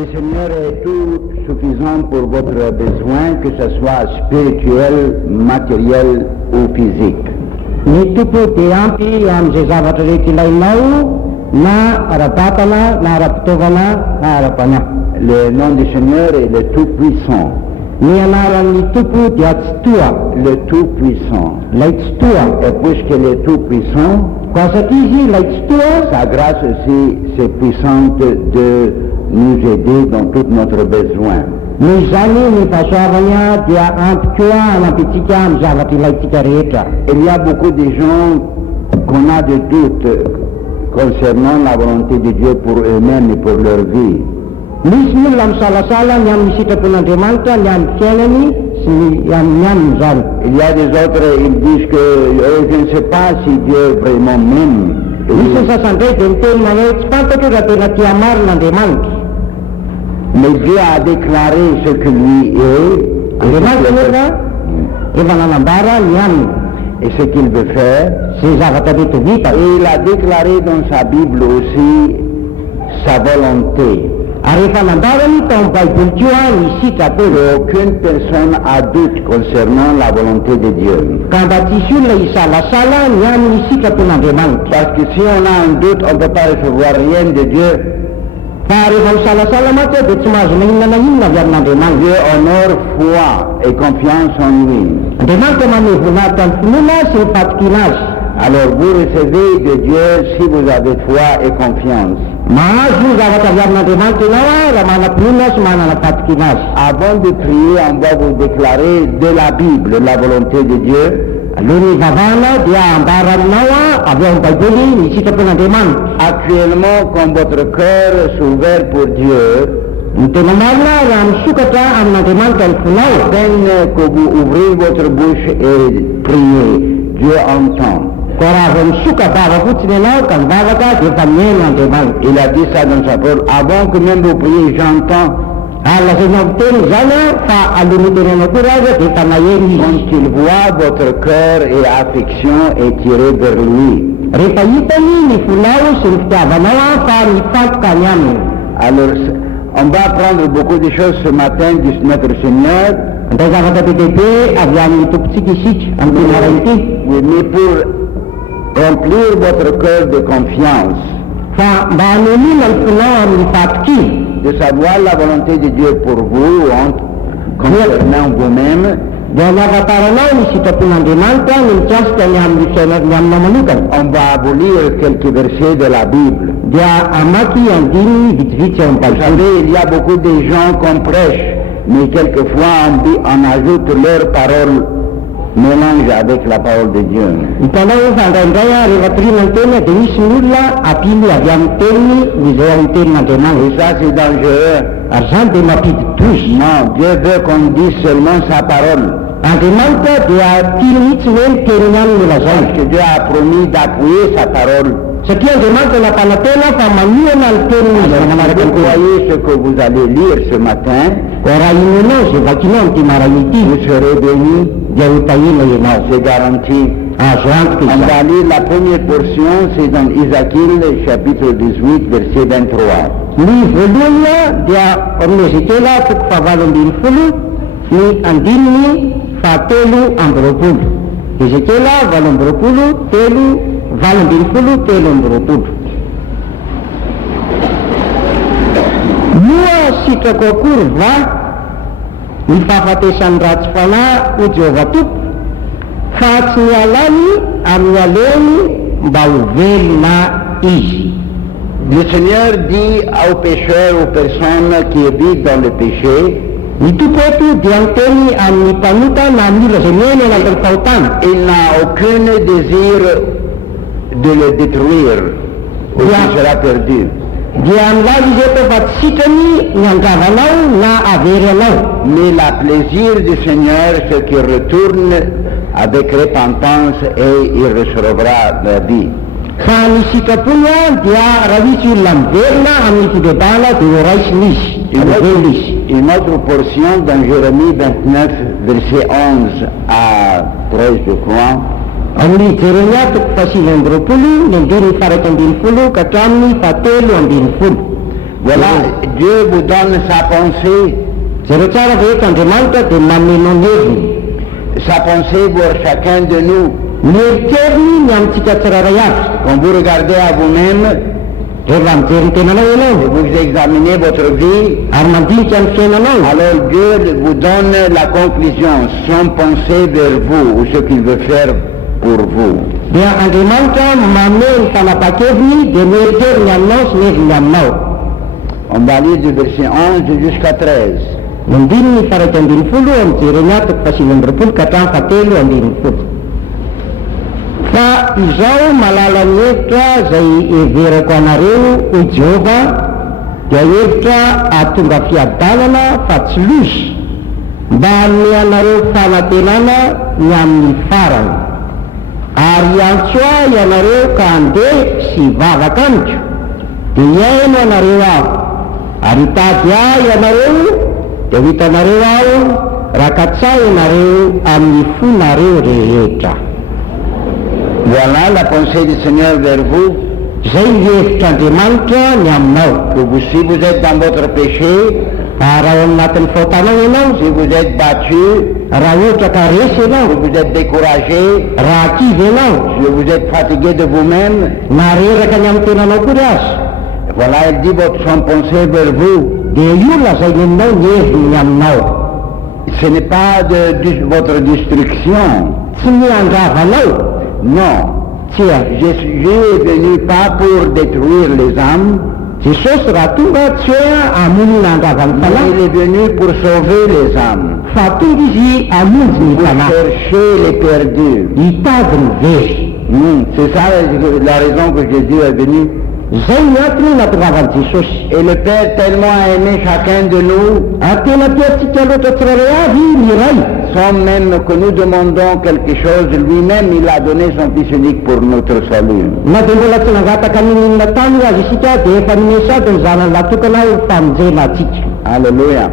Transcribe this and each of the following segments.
Le Seigneur est tout suffisant pour votre besoin, que ce soit spirituel, matériel ou physique. Ny tompo dia ampy amin'izay zavatra rehetra ilainao na ara-batana, na ara-pitaovana, na ara-panahy. Le nom du Seigneur est le Tout-Puissant. Ny anaran'ny tompo dia tsy toa, Le Tout-Puissant. ilay tsy toa. Et puisqu'il est Tout-Puissant, Koa satria izy ilay tsy toa, sa grâce aussi, c'est puissante de nous aider dans tout notre besoin. noho izany ny fahasoavana dia ampy koa anampitsika amin'ny zavatra ilaitsika rehetra. Il y a beaucoup de gens qu'on a des doutes concernant la volonté de Dieu pour eux-mêmes et pour leur vie. Misy ny olona misalasala ny amin'ny sitrapon'Andriamanitra, ny amin'ny fiainany sy ny amin'ny aminy zany. Il y a des autres, ils disent que je ne sais pas si Dieu vraiment m'aime. Misy ny sasandray dia miteny manao tsy fantatro raha tena tia marina Mais Dieu a déclaré ce que lui est Andriamanitra nefa efa nanambara ny aminy et ce qu'il veut faire. sy zavatra rehetra vita. Et il a déclaré dans sa Bible aussi sa volonté. Ary efa nambarany tao amin'ny baiboly koa ny sitrapo. Aucune personne a doute concernant la volonté de Dieu. Ka mba tsisy olona isalasala ny amin'ny sitrapon'Andriamanitra. Parce que si on a un doute, on ne peut pas recevoir rien de Dieu. Fa rehefa misalasala mantsy dia tsy mahazo maninona na inona avy amin'Andriamanitra. Dieu honore foi et confiance en lui. Andriamanitra manome voninahitra ny finoana sy ny fatikina azy. Alors vous recevez de Dieu si vous avez foi et confiance. Mahazo zavatra avy amin'Andriamanitra ianao raha manam-pinoana sy manana fatikina azy. Avant de prier, on doit vous déclarer de la Bible la volonté de Dieu. Alohan'ny vavahana dia ambaraninao avy ao amin'ny baiboly ny sitrapon'Andriamanitra. Actuellement, comme votre cœur s'ouvert pour Dieu, Ny tena marina raha misokatra amin'Andriamanitra ny fonao, à peine que vous ouvrez votre bouche et priez, Dieu entend. koa raha vao misoka-bava fotsiny ianao ka mivavaka dia efa mihaino Andriamanitra. Il a dit ça dans sa parole. Avant que même vous priez, j'entends. Ary lazainao amin'ny teny zany fa alohan'ny tenenao koa raha dia efa naheno izy. Quand il voit votre cœur et affection est tiré vers lui. Rehefa hitany ny fonao sy ny fitiavanao fa mifantoka ny aminy. Alors, on va apprendre beaucoup de choses ce matin de notre Seigneur. Anday zavatra be dehibe avy amin'ny tompontsika isika amin'ny teny maraina ity. Oui, mais pour remplir votre cœur de confiance, Fa mba hanomina ny fonao amin'ny fatoky, de savoir la volonté de Dieu pour vous, concernant vous-même, dia ny afantaranao ny sitrapon'Andriamanitra ny mikasika ny amin'ny fiainany aminao manokana. on va vous lire quelques versets de la Bible. Dia amaky andiny vitsivitsy ao amin'ny Vous baiboly. savez, il y a beaucoup de gens qu'on prêche, mais quelquefois on ajoute leurs paroles, mélange avec la parole de Dieu. Hitanao fa indraindray rehefa tirina ny teny dia misy ny olona ampiny avy amin'ny teniny izay amin'ny tenin'Andriamanitra. Et ça, c'est dangereux. Ary zany dia mampidi-dozy. Non, Dieu veut qu'on dise seulement sa parole. Andriamanitra dia tia mihitsy hoe ny teniny any no Parce lazainy. que Dieu a promis d'appuyer sa parole. Satria Andriamanitra nampanantena fa manioana ny teniny izy Alors, manaraka vous ny teny. voyez ce que vous allez lire ce matin, Koa raha inonao izay vakinao amin'ity maraina ity vous serez bénis, dia ho tahina ianao. c'est garanti. Azo antoka On izany. va lire la première portion, c'est dans Isaïe, chapitre 18, verset 23. Ny voalohany dia amin'ny Ezekela toko fahavalo ambin'ny folo ny andininy fahatelo amby roapolo. Ezekela valo amby roapolo, valo ambin'ny folo, telo amby roapolo. Moa sitrako akory va ny fahafatesan'ny ratsy fanahy ho Jehovah Tompo, fa tsy nialany amin'ny aleny mba ho velona izy. Le Seigneur dit aux pécheurs, aux personnes qui habitent dans le péché, Ny tompo eto dia miteny amin'ny mpanota na amin'ny olona izay miaina eny anatin'ny fahotana. il n'a aucun désir de le détruire ou qu'il sera perdu. Dia milaza izy eto fa tsy sitrany ny andravanao na avery anao. Mais la plaisir du Seigneur, c'est qu'il retourne avec repentance et il recevra la vie. Fa ny sitrapony dia raha misy olona miverina amin'ny fidebana dia ho raisiny izy, velona izy. Une autre portion dans Jérémie 29, verset 11 à 13, je crois. Amin'ny Jeremia toko 8 ny andininy faraika ambin'ny folo ka hatramin'ny 7 ambin'ny folo. Voilà, Dieu vous donne sa pensée. Zay tsara rehetra Andriamanitra dia mamenao ny heviny. Sa pensée pour chacun de nous. Ny heritreriny ny amintsika tsirairay avy. Quand vous regardez à vous-même, Rehefa mijery ny tenanao ianao, vous examinez votre vie, ary mandinika ny fiainanao, alors Dieu vous donne la conclusion, son pensée vers vous, ou ce qu'il veut faire pour vous. dia Andriamanitra manome ny fanapa-keviny dia mieritrery aminao sy ny heviny aminao. On va lire du verset 11 jusqu'à 13. Mandiny ny faraika ambin'ny folo amin'ny Jeremia toko fasivy amby roapolo ka hatramin'ny fahatelo ambin'ny folo. Fa izao malala ny hevitra izay heverako anareo o Jehova, dia hevitra ahatonga fiadanana fa tsy loza, mba hanome anareo fanantenana ny amin'ny farany. Ary antso ahy ianareo ka handeha sy hivavaka amiko, dia hiaino anareo aho. Ary hitady ahy ianareo, dia ho hitanareo aho, raha katsay ianareo amin'ny fonareo rehetra. Voilà la pensée du Seigneur vers vous. Zay ny hevitr'Andriamanitra ny aminao. Que vous, si vous êtes dans votre péché, Raha ao anatin'ny fahotanao ianao, si vous êtes battu, raha ohatra ka resy si ianao, vous êtes découragé, raha kivy ianao, si vous êtes fatigué de vous-même, na reraka ny amin'ny tenanao kory azy, voilà, il dit votre son pensée vers vous. dia io lazay ny aminao ny heviny aminao. Ce n'est pas de votre destruction. Tsy ny andravanao, Non. tsia. Jésus est venu pas pour détruire les âmes, Jesosy raha tonga tsy hoe amonina andravan'ny mais fanahy, il est venu pour sauver les âmes, fa tonga izy amonjy ny pour fanahy, chercher les perdus. hitady ny very. C'est ça la raison que Jésus est venu. Zay ny antony natongavan'i Jesosy. Et le Père tellement a aimé chacun de nous, Ary tena tiantsika loatra tsirairay avy ny ray, sans même que nous demandons quelque chose, lui-même il a donné son Fils unique pour notre salut. na dia mbola tsy nangataka ninina tany azy isika dia efa nimesady ny zanany natokana ho famonjena atsika. Alléluia.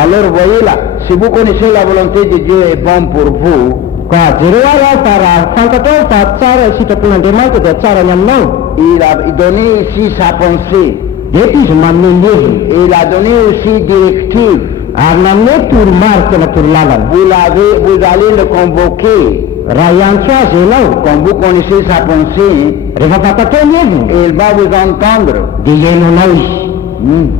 Alors voyez là, si vous connaissez la volonté de Dieu est bon pour vous, Ka jereo ary aho fa raha fantatrao fa tsara sitrapon'Andriamanitra dia tsara ny aminao, il a donné ici sa pensée. dia eto izy manome ny heviny. Et il a donné aussi directive. Ary nanome toromarika na torolalana. Vous allez le convoquer. Raha iantso azy ianao, Quand vous connaissez sa pensée, rehefa fantatrao ny heviny, il va vous entendre. dia iainonao izy.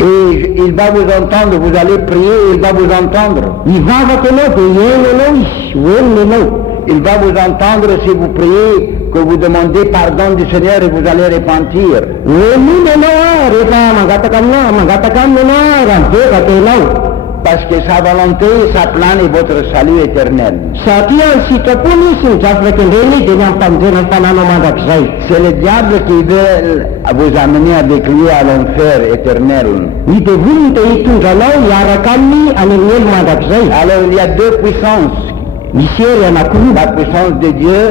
Et il va vous entendre, vous allez prier, il va vous entendre. Hivavaka ianao dia iainonao izy, hoenina ianao. Il va vous entendre si vous priez, que vous demandez pardon du Seigneur et vous allez repentir. Hoenina ianao a rehefa mangataka aminy ianao raha mivavaka ianao. Parce que sa volonté, sa plan est votre salut éternel. Satria ny sitrapony sy ny drafitra kendreny dia ny ampamonjena ny fananao mandrakizay. C'est le diable qui veut vous amener avec lui à l'enfer éternel. Ny devolony dia hitondra anao hiaraka aminy any amin'ny elo mandrakizay. Alors il y a deux puissances. Misy hery anankiroa, La puissance de Dieu,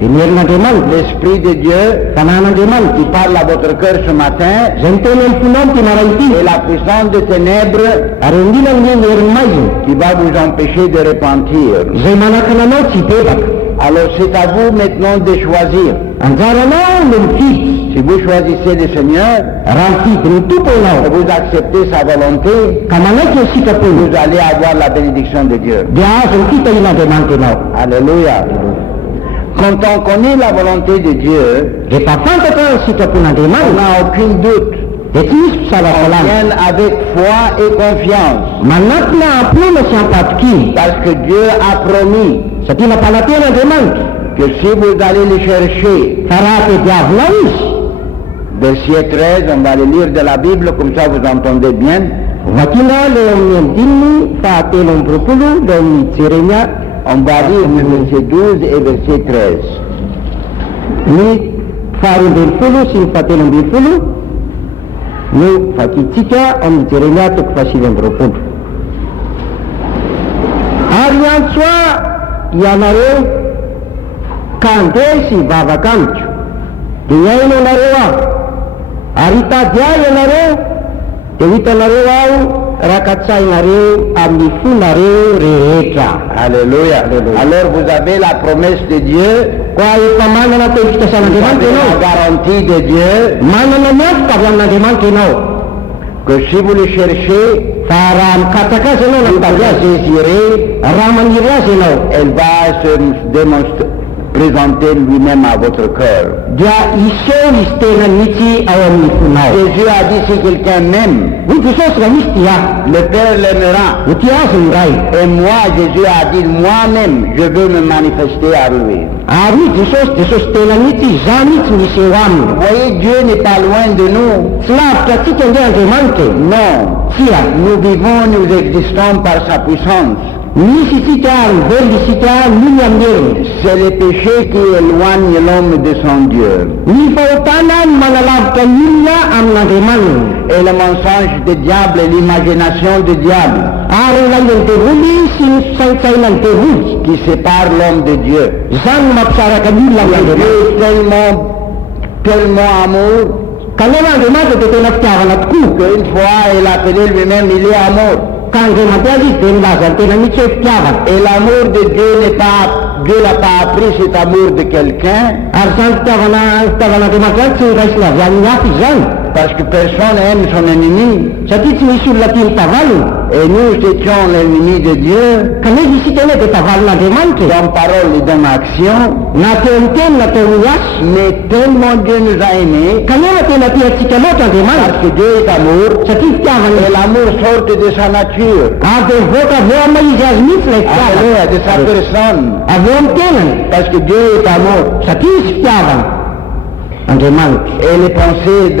dia ny herin'Andriamanitra, l'Esprit de Dieu, fanan'Andriamanitra qui parle à votre cœur ce matin, izay miteny amin'ny fonao ny tena ray ity, et la puissance de ténèbres ary indrindra ny herin'ny maizina qui va vous empêcher de repentir. izay manakana anao tsy hipetaka. Alors c'est à vous maintenant de choisir. Anjaranao no mifidy. Si vous choisissez le Seigneur, Raha mifidy ny tompo et ianao vous acceptez sa volonté, ka manaiky ny sitrapony, vous allez avoir la bénédiction de Dieu. dia azo ny fitahin'Andriamanitra ianao. Alléluia. Quand on connaît la volonté de Dieu, Rehefa fantatra ny on sitrapon'Andriamanitra, n'a aucun doute. dia tsy misy On mpisalasalana. vient avec foi et confiance. Manatona ampona sy ampatokiny, Parce que Dieu a promis satria nampalaten'Andriamanitra que si vous allez le chercher, fa raha tediavinao izy. verset 13, on va le lire de la Bible, comme ça vous entendez bien. Vakiana leo amin'ny andininy fahatelo amby roapolo leo amin'ny Jeremia, On va lire le verset 12 et verset 13. ny faharoa ambin'ny folo sy ny fahatelo ambin'ny folo no vakitsika amin'ny Jeremia toko fahasivy amby roapolo. Ary antso ahy ianareo ka handeha sy hivavaka amiko, dia hiaino anareo aho. Ary hitady ahy ianareo, dia hitanareo aho raha katsahinareo amin'ny fonareo rehetra. Alléluia. Alors vous avez la promesse de Dieu Koa efa manana teny Vous fikasan'Andriamanitra avez la ianao. garantie de Dieu Manana ny afaka avy amin'Andriamanitra ianao. que si vous le cherchez, Fa raha mikatsaka azy ianao na vous mitady la azy, désirez, raha maniry azy ianao, elle va se présenter lui-même à votre cœur. dia iseho izy tena mihitsy ao amin'ny fonao. Jésus a dit si quelqu'un m'aime, Hoy Jesosy raha misy tia, le Père l'aimera. ho tia azy ny ray. Et moi, Jésus a dit, moi-même, je veux me manifester à lui. Ary Jesosy tena mihitsy za mihitsy misy eo aminy. Vous voyez, Dieu n'est pas loin de nous. Tsy lavitra atsika ndre Andriamanitra. Non, Tsia, nous vivons, nous existons par sa puissance. misy isika ary mively isika miny amin'ny heriny. C'est le péché qui éloigne l'homme de son Dieu. Ny fahotana ny manalavitra ny olona amin'Andriamanina. Et le mensonge du diable et l'imagination du diable Ary ilain'ny devoly sy ny fisaintsainan'ny devoly. qui sépare l'homme de Dieu. Izany no mampisaraka ny olona Et Dieu amin'Andriamanitra. est tellement amour Kanefa Andriamanitra dia tena fitiavana tokoa. qu'une fois il a appelé lui-même, il est amour. Ka Andriamanitra azy izy dia nilaza ny tena mihitsy hoe fitiavana. Et l'amour de Dieu n'est pas, Dieu n'a pas appris cet amour de quelqu'un, Ary izany fitiavan'Andriamanitra izany tsy niraisina avy amin'ny hafa izany. parce que personne aime son ennemi. Satria tsy misy olona tia mitavalina. Et nous étions l'ennemi de Dieu, Kanefa isika eny dia tavalin'Andriamanitra. dans parole et dans action. Na teo ny teny na teo ny asa. Mais tellement Dieu nous a aimés, Kanefa tena tiantsika loatra parce Andriamanitra. que Dieu est amour, Satria fitiavana et l'amour sort de sa nature, ary dia mivoaka avy eo amin'ny izy azy mihitsy ilay fitiavana. alléluia, de sa personne, Avy eo amin'ny tenany. parce que Dieu est amour. Satria izy fitiavana Andriamanitra. Et les pensées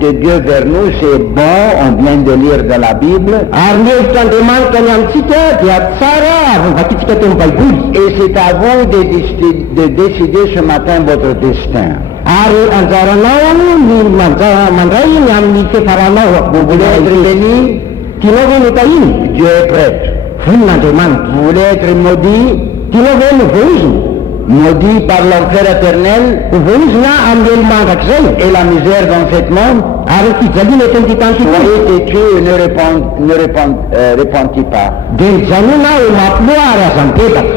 de Dieu vers nous, c'est bon, on vient de lire dans la Bible, Ary ny hevitr'Andriamanitra ny amintsika dia tsara avy nivakitsika teo amin'ny Baiboly. et c'est à vous de décider ce matin votre destin. Ary anjaranao ny mandray ny amin'ny fiafaranao. Vous voulez être béni, Tianao ve ny tahiny? Dieu est prêt. Vonin'Andriamanitra. Vous voulez être maudit, Tianao ve ny voizina? maudit par l'enfer éternel Ho voizina amin'ny elo mandrakizay. et la misère dans ce monde, Ary ny fijaliana eto amin'ity tany ity. soyez têtu et ne repentis pas. Dia mijanona ho mampiloha ary aza mipetaka.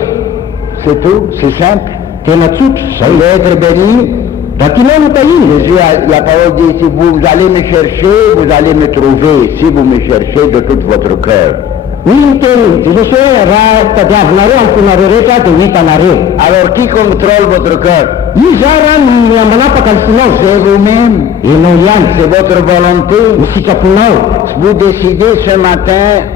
C'est tout, c'est simple. Tena tsotra Vous zay. voulez être béni, Raha tianao ny tahiny, Jésus, la parole dit, si vous allez me chercher, vous allez me trouver, si vous me cherchez de tout votre cœur. ny teny Jesosy hoe raha tadiavinareo amin'ny fonareo rehetra dia ho hitanareo. Alors qui contrôle votre cœur? Iza raha ny manapaka ny fonao? C'est vous-même, Ianao ihany. c'est votre volonté. Ny sitraponao. Vous décidez ce matin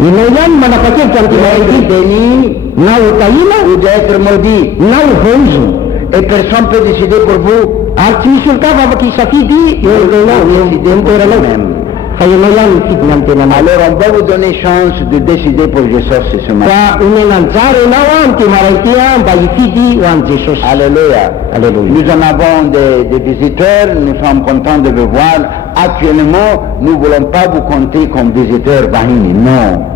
Ianao ihany manapa-kevitra amin'ity d'être maity. béni Na ho tahina ou d'être maudit. na ho voizina. Et personne ne peut décider pour vous. Ary tsy misy olo-kafa afaka hisafidy eo alohanao, eo amin'ny toeranao. Fa ianao ihany mifidina amin'ny tenanao. Alors on va vous donner chance de décider pour Jésus ce matin. Fa omena anjara ianao amin'ity maraity mba hifidy ho an'i Jesosy. Alléluia. Alléluia. Nous en avons des visiteurs, nous sommes contents de vous voir. Actuellement, nous ne voulons pas vous compter comme visiteurs Vahini, non.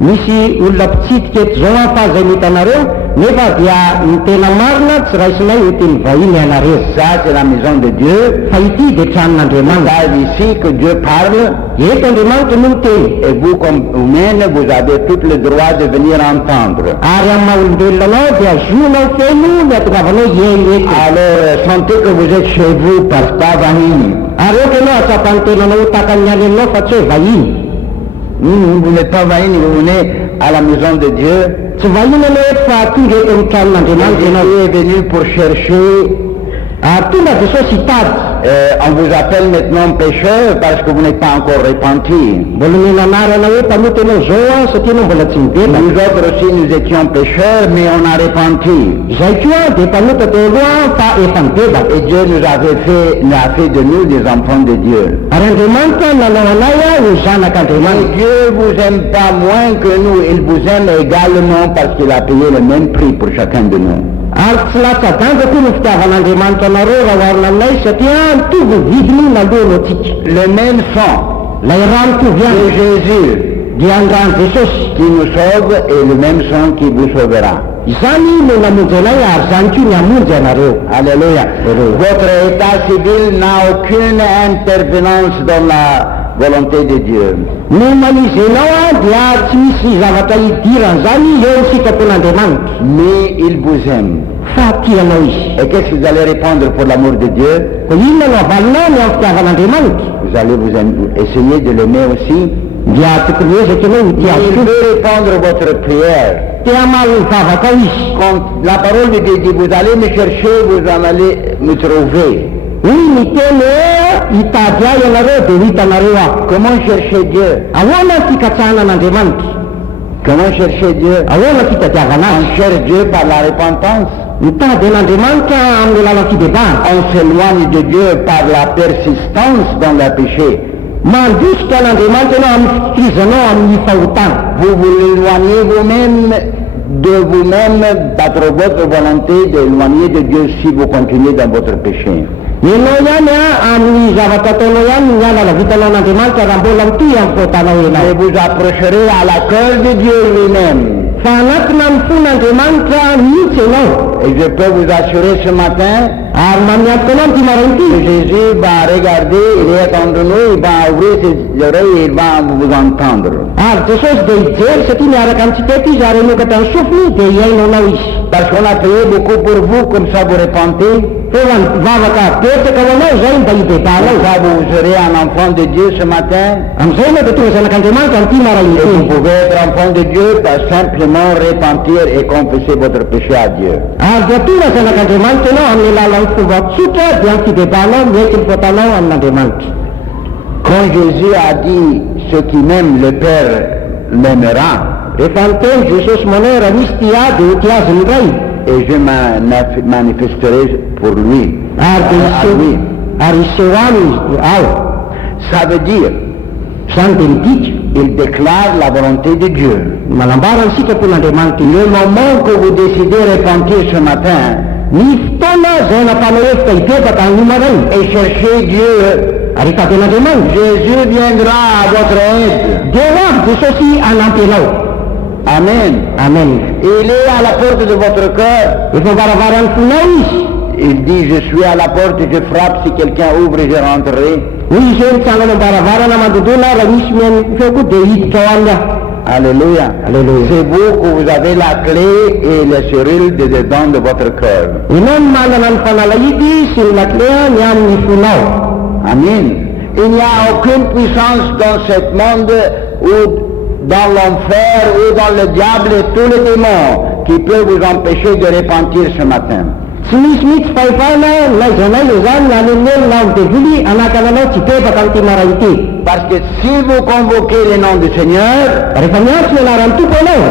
Misy olona mpitsidika eto zao fa zay mitanareo nefa dia ny tena marina tsy raisinay ho teny vahiny ianareo. Ça, c'est la maison de Dieu. Fa ity dia tranon'Andriamanitra. C'est ici que Dieu parle. Eto Andriamanitra no miteny. Et vous, comme humaine, vous avez tout le droit de venir entendre. Ary amin'ny maha-olombelona anao dia azonao feno ny atongavanao hiaino eto. Alors, sentez que vous êtes chez vous, parce que pas Vahini. Ary ohatra ianao atsapany tenanao ho takan'ny any aminao fa tsy hoe vahiny. Vous n'êtes pas Vahini, vous venez à la maison de Dieu. Tsy vahiny ianao eto fa tonga eto amin'ny tranon'Andriamanitra ianao. Jésus est venu pour chercher. Ary tonga Jesosy hitady. On vous appelle maintenant pécheur parce que vous n'êtes pas encore repenti. Mbola menanarana hoe mpanoto ianao zao satria ianao mbola tsy mibeba. Nous autres aussi, nous étions pécheurs, mais on a repenti. Zay koa dia mpanoto teo aloha fa efa mibeba. Et Dieu nous a fait de nous des enfants de Dieu. Ary Andriamanitra nanao anay ho Et zanak'Andriamanitra. Dieu vous aime pas moins que nous, il vous aime également parce qu'il a payé le même prix pour chacun de nous. Ary tsy latsa-danja koa ny fitiavan'Andriamanitra anareo raha oharina aminay satria mitovy vidiny nalohanao atsika. Le même sang Lay rano tovy de ihany Jésus dia ny rano Jesosy. qui nous sauve est le même sang qui vous sauvera. Izany no namonjy anay ary zany koa ny hamonjy anareo. Alléluia. Alléluia. Votre état civil n'a aucune intervenance dans la volonté de Dieu. No manizy anao dia tsy misy zavatra hidirany zany eo ny sitrapon'Andriamanitra. Mais il vous aime. fatianao izy. Et qu'est-ce que vous allez répondre pour l'amour de Dieu? Ko inona no avalinao ny amin'ny fitiavan'Andriamanitra? Vous allez essayer de l'aimer aussi. Dia tokony ezaka ianao Il itiavy veut répondre à votre prière. tea mahavavaka ao izy. Quand la parole de Dieu dit, vous allez me chercher, vous en allez me trouver. Hoy miteny hoe hitady ahy ianareo dia hitanareo aho. Comment chercher Dieu? Ahoana ny fikatsahana an'Andriamanitra? Comment chercher Dieu? Ahoana ny fitadiavana On azy? cherche Dieu par la repentance. Mitady an'Andriamanitra amin'ny alalan'ny fidebahana. On s'éloigne de Dieu par la persistance dans le péché. Mandositra an'Andriamanitra ianao amin'ny fitirizanao amin'ny fahotana. Vous vous éloignez vous-même de vous-même, battre votre volonté d'éloigner de Dieu si vous continuez dans votre péché. Ianao ihany amin'ny zavatra ataonao ihany ny alala vitanao an'Andriamanitra raha mbola mitohy amin'ny fahotanao Et ianao. vous approcherez à la cœur de Dieu lui-même. Fa anatina ny fon'Andriamanitra mihitsy ianao. Et je peux vous assurer ce matin Ary mamiantoka anao amin'ity marain'ity. que Jésus va regarder, il est entre nous, il va ouvrir ses oreilles et il va vous entendre. Ary Jesosy dia hijery satria miaraka amintsika eto izy ary enokatra ny sofiny dia hiainao anao izy. Parce qu'on a prié beaucoup pour vous, comme ça vous repentez. Efa mivavaka betsaka ho anao izay mba hibebanao. Comme ça vous serez un enfant de Dieu ce matin. Amin'izay ianao dia tonga zanak'Andriamanitra amin'ity Et marain'ity. vous pouvez être enfant de Dieu par simplement repentir et confesser votre péché à Dieu. Ary dia tonga zanak'Andriamanitra ianao amin'ny alalan'ny fomba tsotra dia amin'ny fibebanao mety ny fahotanao amin'Andriamanitra. Quand Jésus a dit ceux qui m'aiment le Père l'aimera, Rehefa niteny Jesosy manao raha misy ty ahy dia ho ty azy ny ray. et je manifesterai pour lui. Ary iseho aminy ao. Ça veut dire, Izany dia midika il déclare la volonté de Dieu. manambara ny sitrapon'Andriamanitra Le moment que vous décidez de repentir ce matin ny fotoana izay nampanaovika hibebaka ny maray et chercher Dieu, ary hitaben'Andriamanitra Jésus viendra à votre aide. dia ho avy Jesosy hanampy anao. Amen. Amen. Il est à la porte de votre cœur. Efa mivaravarany fonao izy. Il dit, je suis à la porte, je frappe, si quelqu'un ouvre, je rentrerai. Hoy izy hoe mitsangana ambaravarana mandodoana raha misy mihainy feo koa dia hiditra ao aminy aho. Alléluia. Alléluia. C'est vous que vous avez la clé et le serrure de dedans de votre cœur. Ianao no manana ny fanalahidy sy ny laklea ny amin'ny fonao. Amen. Il n'y a aucune puissance dans ce monde ou dans l'enfer ou dans le diable et tous les démons qui peut vous empêcher de repentir ce matin. Tsy misy mihitsy fahefana naizanay io zany na neneny na midevoly anakananao tsy bebaka amin'ity maray ity. Parce que si vous convoquez le nom du Seigneur, Rehefa miantso ny anaran'ny tompo anao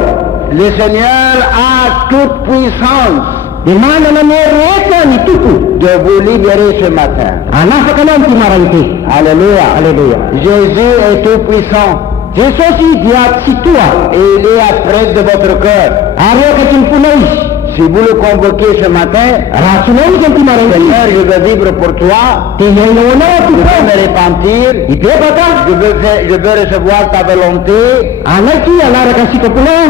le Seigneur a toute puissance dia manana ny hery rehetra ny tompo de vous libérer ce matin. hanafaka anao amin'ity maray ity. Alléluia. Alléluia. Jésus est tout puissant Jesosy dia tsy toa et il est près de votre cœur. ary ekatry ny fonao izy. Si vous le convoquez ce matin, Raha tsonao izy amin'ity maray ity Seigneur, je veux vivre pour toi, dia hiainao anao je veux tompo me repentir, hibebaka je veux recevoir ta volonté. anaiky anaraka ny sitraponao.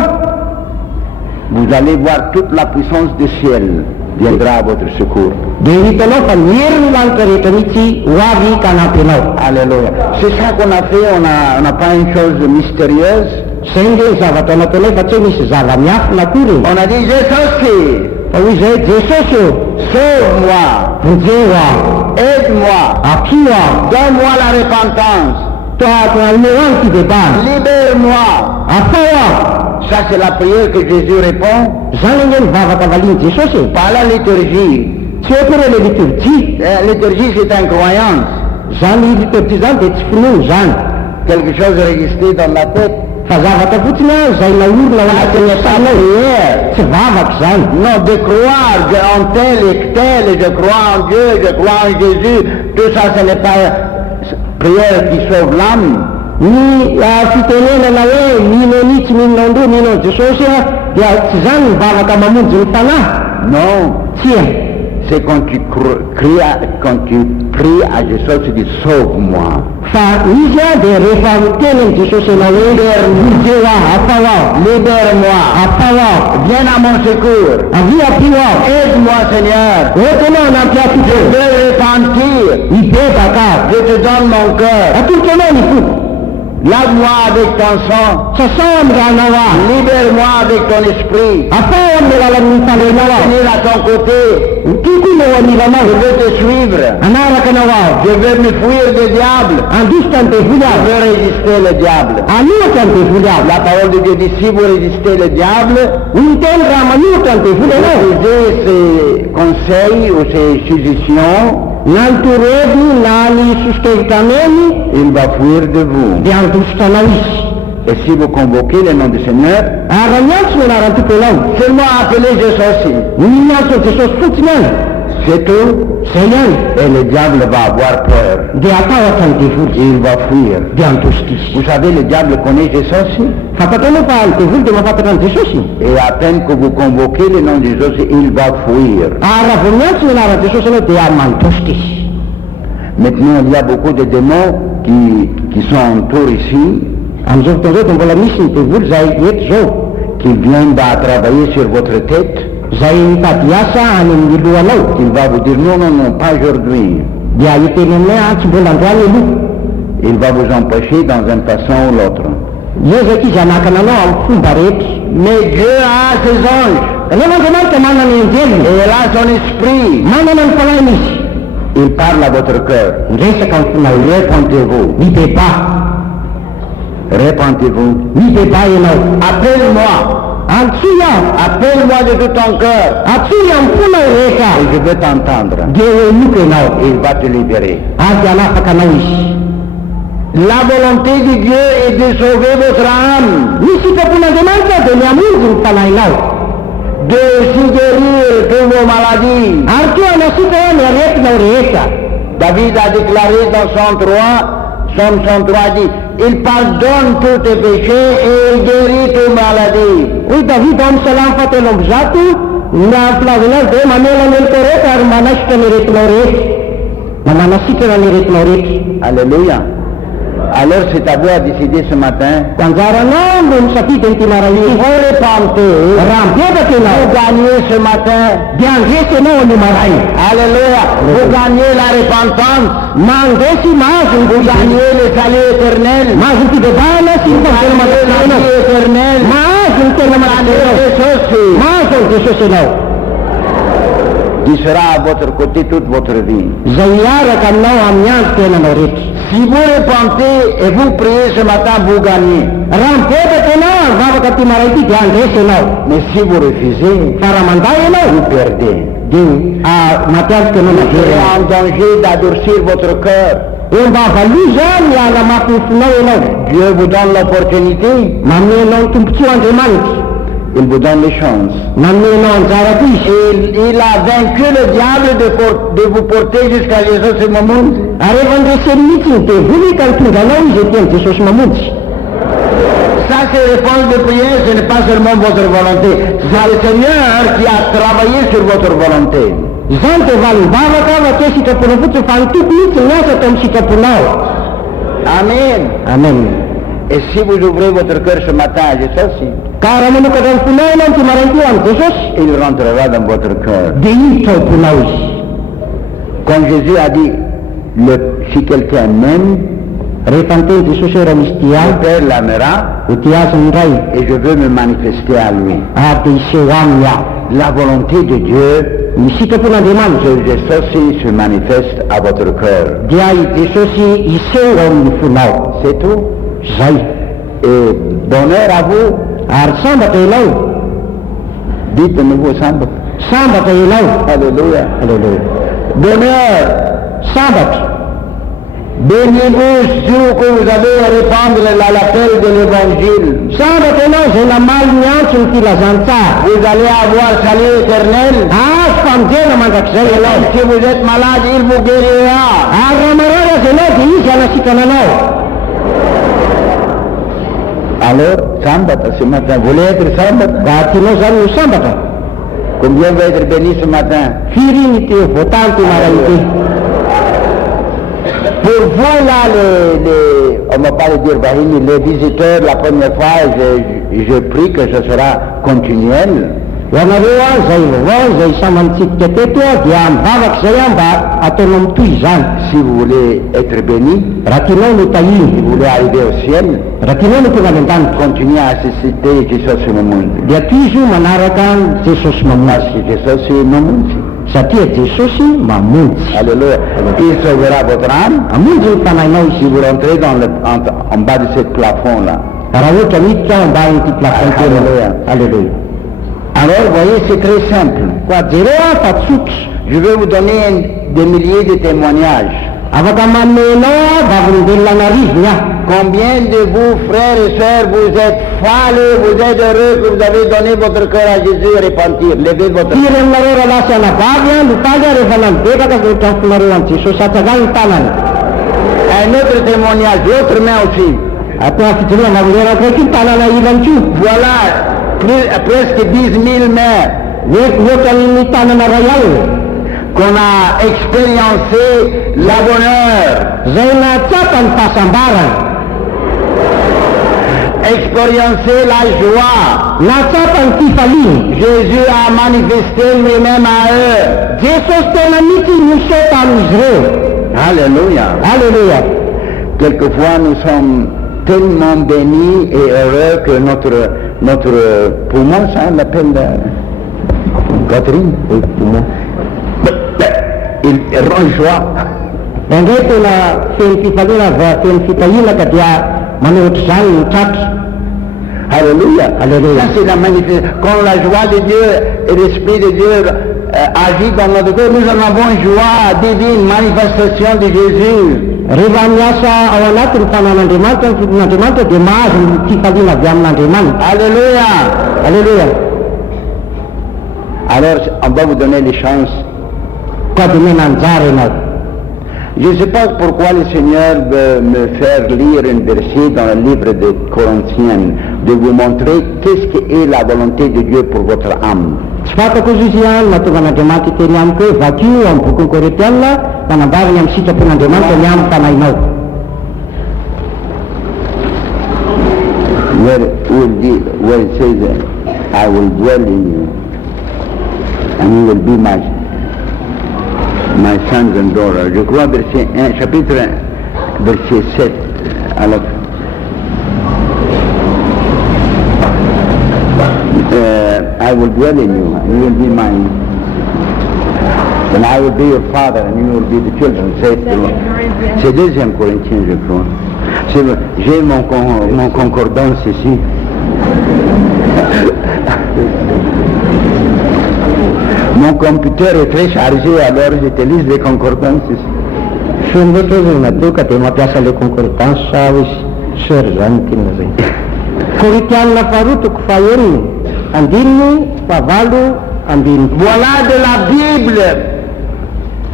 Vous allez voir toute la puissance du ciel viendra à votre secours. Dia hitanao fa ny herin'ny lanitra rehetra mihitsy ho avy ka hanampy anao. Alléluia. C'est ça qu'on a fait, on n'a pas une chose mystérieuse. Zay nge zavatra nataonay fa tsy hoe misy zava-miafina akory. On a dit, Jésus, Fa hoy izay Jesosy io sauve-moi, vonjeo aho, aide-moi, apio aho, donne-moi la repentance, toaka aneo any fidebahana, libère-moi. afao aho. Ça c'est la prière que Jésus répond Zany nge mivavaka valiany Jesosy. par la liturgie. Tsy hoe koa le liturgie. La liturgie c'est une croyance, Zany liturgie zany dia tsy finono zany. quelque chose enregistré dans la tête. Fa zavatra fotsiny a zay naorina ao anatin'ny asanao. Tsy vavaka zany. Non, de croire en tel et tel, je crois en Dieu, je crois en Jésus, tout ça ce n'est pas prière qui sauve l'âme. Ny fitenenana hoe mino ny tsy minona andro mino an Jesosy a dia tsy zany mivavaka mamonjy ny fanahy. Non, Tsia. c'est quand tu pries à Jésus, tu dis sauve-moi. Fa izy a dia rehefa miteny ny Jesosy anao hoe vonjeo aho, afao aho, Libère-moi, afao aho, viens à mon secours, avy apio aho, aide-moi Seigneur, ohaty anao hanampy ahy je tompoko, veux repentir, hibebaka aho, je te donne mon cœur. atolotra anao ny foko. Lave-moi avec ton sang. Sasama nawa. Libère-moi avec ton esprit. Apa yang melalui tali nawa. Venir à ton côté. Kiku nawa ni lama. Je veux te suivre. Anara kanawa. Je veux me fuir du diable. Andustan te fuda. Je veux résister le diable. Anutan te fuda. La parole de Dieu dit, si vous résistez le diable, Unten ramanutan te fuda. refusez ses conseils ou ses suggestions, Nanturedu nani sustentameni. il va fuir de vous. Diandustanawis. Et si vous convoquez le nom du Seigneur, Aranyat sunarantu pelau. seulement appelez Jésus aussi. Ninaso Jesus futnan. C'est tout. Sayan. Et le diable va avoir peur. Diatawatan te fuda. Il va fuir. Diantustis. Vous savez, le diable connaît Jésus aussi. Fatatono pa te fuda mafatan Jesus. Et à peine que vous convoquez le nom de Jésus, il va fuir. Aravonyat sunarantu Jesus no diamantustis. Maintenant, il y a beaucoup de démons qui sont autour ici, Amzov tozo tombola mission te fuda zai yet zo. qui viennent à travailler sur votre tête. Zai tatiasa anim diluanau. Il va vous dire non, non, non, pas aujourd'hui. Dia itenene achibolandrani lu. Il va vous empêcher dans une façon ou l'autre. Yezaki janakanano am fumbaret. Mais Dieu a ses anges. Elema gemal ke mana ni ngeli. Et il a son esprit. Mana nan falainis. Il parle à votre cœur. Resa kan funau Repentez-vous. ni beba. Repentez-vous. Ni beba yenau. Appelle-moi. Antsuya. Appelle-moi de tout ton cœur. Atsuya funau reka. Et je vais t'entendre. Gewe nukenau. Il va te libérer. Ajana fakanawis. La volonté de Dieu est de sauver votre âme. Nisi kapuna gemalka de nyamungu falainau. De aussi guérir tous vos maladies. Artu anasika ni rek na reka. David a déclaré dans Psaume 3, Psaume 103 dit, il pardonne tous tes péchés et il guérit tes maladies. Ui David am salam fatelom zatu. Na flavina de mamela nel korek ar manashka ni rek na rek. Manasika ni rek na rek. Alléluia. Alors c'est à vous à décider ce matin. Kanjarana mum sapi tentinarayi. Vous repentez. Rampia kena. Vous gagnez ce matin. Diangese no numarai. Alléluia. Vous gagnez la repentance. Mangesi mazun Vous gagnez le salut éternel. mazun ti bebana si Vous gagnez le matsano. salut éternel. Mazun te na matsano. Jésus Mazun te soseno. qui sera à votre côté toute votre vie. Zayara kamno amnyant te na norit. Si vous repentez et vous priez ce matin, vous gagnez. Rampia kena baba kati marai ti diangese no. Mais si vous refusez, Paramandai no. vous perdez. Din a matias kena Vous na serez en danger d'adoucir votre cœur. Umba valuzan ya na makufunau no. Dieu vous donne l'opportunité, Mamne no tumpchu andemant. il vous donne les chances. Mamne no anzaratis. Il a vaincu le diable de vous porter jusqu'à Jésus ce moment. Arevande semnitin te vuli kan tunganau jetien Jesus mamunci. Ça, c'est réponse de prière, ce n'est pas seulement votre volonté. C'est le Seigneur qui a travaillé sur votre volonté. Zante valu baba kama kesi kapuna putu fantuk ni nyasa tom si kapunau. Amen. Amen. Et si vous ouvrez votre cœur ce matin à Jésus aussi, Kara manu kadang punau nanti marantuan Jesus. il rentrera dans votre cœur. Dei tau punau. Comme Jésus a dit, si quelqu'un m'aime, Repante Jesus era le mistia. Père l'aimera Utia sendrai. et je veux me manifester à lui. Ate sewamya. La volonté de Dieu, Misi kapuna deman. Jésus aussi se manifeste à votre cœur. Dia Jesus si isewam funau. C'est tout. Zai. Et bonheur à vous. Arsamba telau. Dites de nouveau Sabbat. Samba telau. Alléluia. Alléluia. Bonheur. Sabbat. Bénis-vous ceux que vous avez à répandre l'appel de l'évangile. Sabbat telau c'est la malniance qui la zanta. Vous allez avoir salut éternel. Ah, famjena mandak Et saya lau. lorsque vous êtes malade, il vous guérira. Aramarara zela di jana sikananau. Alors, Sabbat ce matin, vous voulez être Sabbat? Batino zanu sambata. Combien va être béni ce matin? Firini te votanti maraiti. Pour vous là, on ne va pas le dire, les visiteurs, la première fois, je prie que ce sera continuel. Ianareo zay vaovao zay samantsika teto dia mivavaka zay mba ataonao mitoy izany. Si vous voulez être béni, raha tianao no si tahiny, vous voulez arriver au ciel, raha tianao no tonga any an-danitra, continuez à citer Jésus c'est mon monde. dia toizo manaraka Jesosy Parce mamonjy que Jésus c'est mon monde. satria Jesosy mamonjy. Alléluia. Il sauvera votre âme Amonjy ny fanahinao si izy. vous rentrez en bas de ce plafond-là. Raha ohatra miditra ambany ity plafond tena. Alléluia. Alleluia. Alors, vous voyez, c'est très simple. Koa jereo fa tsotra. Je vais vous donner des milliers de témoignages. Afaka mamenao vavolom-belona anarivo nia. Combien de vous, frères et sœurs, vous êtes fâlés, vous êtes heureux que vous avez donné votre cœur à Jésus et repentir. Levez votre Firy aminareo raha lasy anavavy no faly rehefa namibekaka ka ohatra finareo an Jesosy atsagany ny tanany. Un autre témoignage, l'autre main aussi. Atao fijoroana voleraka ky tanana ilany ko. Voilà, presque 10 000 mains Ohatra ny tanana ray alina qu'on a expériencé la bonheur, zay natsapa ny fahasambarana, expériencé la joie. natsapa ny fifaliana. Jésus a manifesté lui-même à eux. Jesosy tena mihitsy nisota amin'izy ireo. Alléluia. Alleluia. Quelquefois, nous sommes tellement bénis et heureux que notre poumon, ça on l'appelle Catherine, oui, poumon. Il rend joie. Indray tena feno fifaliana feno fitahina ka dia manolotra izany ny tratra. Alléluia. Alléluia. Ça c'est la manifestation. Quand la joie de Dieu et l'Esprit de Dieu agit dans notre cœur, nous en avons une joie divine, manifestation de Jésus. Rehefa miasa ao anatiny fanan'Andriamanitra ny fidin'Andriamanitra dia mahazo ny fifaliana avy amin'Andriamanitra. Alléluia. Alléluia. Alors, on va vous donner les chances. Ka dia mena anjara ianao. Je ne sais pas pourquoi le Seigneur veut me faire lire un verset dans le livre de Corinthiens, de vous montrer qu'est-ce qui est la volonté de Dieu pour votre âme. Tsy fantako izy ihany mahatonga an'Andriamanitra teny amiko hoe vakio amin'ny bokyny Korintiana manambarany amin'ny sitrapon'Andriamanitra ny amin'ny fanahinao. Where it says, I will dwell in you, and you will be my sons and daughters. Je crois verset 1, chapitre 1, verset 7 à la fin. I will dwell in you, and you will be mine. And I will be your father, and you will be the children, says the Lord. C'est 2 Corinthiens, je crois. J'ai mon concordance ici. Mon computer est très chargé, alors j'utilise les concordances ici. Feno loatra izy natoka dia mampiasa le concordance izy seur zany tena zay. Korintiana faharoa toko fahaenina andininy fahavalo ambiny. Voilà de la Bible.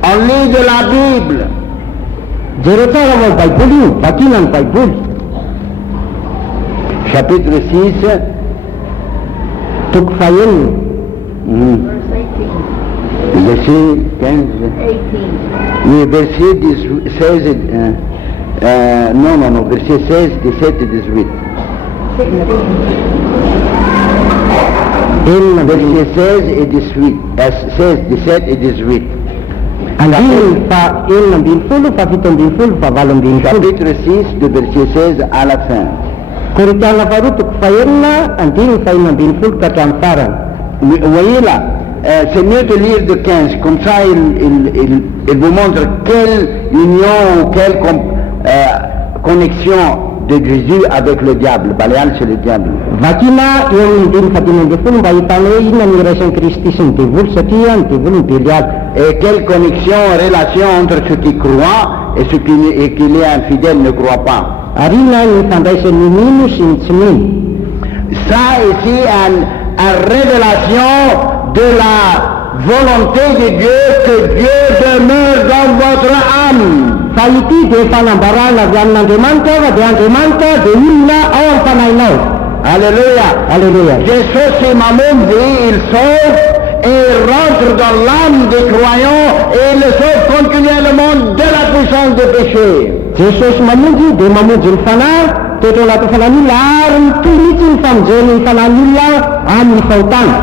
On lit de la Bible. Jereo tsara moa baiboly io, vakina ny baiboly. Chapitre 6. Toko fahaenina. Verset 15. Oui, verset 16. Non, verset 16, 17 et 18. Verset 16 et 18. 16, 17 et 18. Andininy fa enina ambiny folo, fa fito ambiny folo, fa valo ambiny folo. Chapitre 6, de verset 16 à la fin. Korintiana faharoa toko fahaenina andininy fa enina ambiny folo ka hatramin'ny farany. Vous voyez là, c'est mieux de lire de 15, comme ça il vous montre quelle union ou quelle connexion de Jésus avec le diable. Balial c'est le diable. Vakina eo amin'ny dimy fadimy ambiny folo mba hitana hoe inona ny iraisan'ny Kristy sy ny devoly satria ny devoly ny Belial. Et quelle connexion, relation entre ceux qui croient et ceux qui les infidèles ne croient pas. Ary inona ny fandraisan'ny mino sy ny tsy mino. Ça ici une révélation de la volonté de Dieu, que Dieu demeure dans votre âme. Fa ity dia fanambarana avy amin'Andriamanitra fa dia Andriamanitra dia olona ao amin'ny fanahinao. Alléluia. Alléluia. Jésus c'est ma même vie, il sauve et rentre dans l'âme des croyants et il le sauve continuellement de la puissance du péché. Jesosy mamonjy dia mamonjy ny fanahy toetra anaty fanahiny ary mitoy mihitsy ny famonjeny ny fanahin'olona amin'ny fahotana.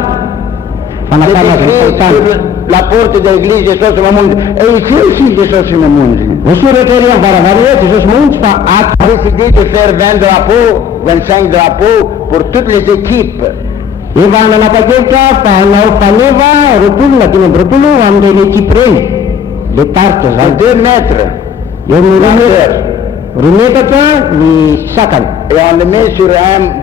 fanapana azy ny fahotana. sur la porte de l'église Jesosy mamonjy. Et ici aussi Jesosy mamonjy. Misoratra ery amin'ny varavara hoe Jesosy mamonjy fa ato A décidé de faire 20 drapeaux, 25 drapeaux pour toutes les équipes. efa nanapa-kevitra fa hanao faneva roapolo na 5 amin'ireny ekipe reny le taritra À zany 2 mètres. eo amin'ny roa metatra ny sakany. Et on le met sur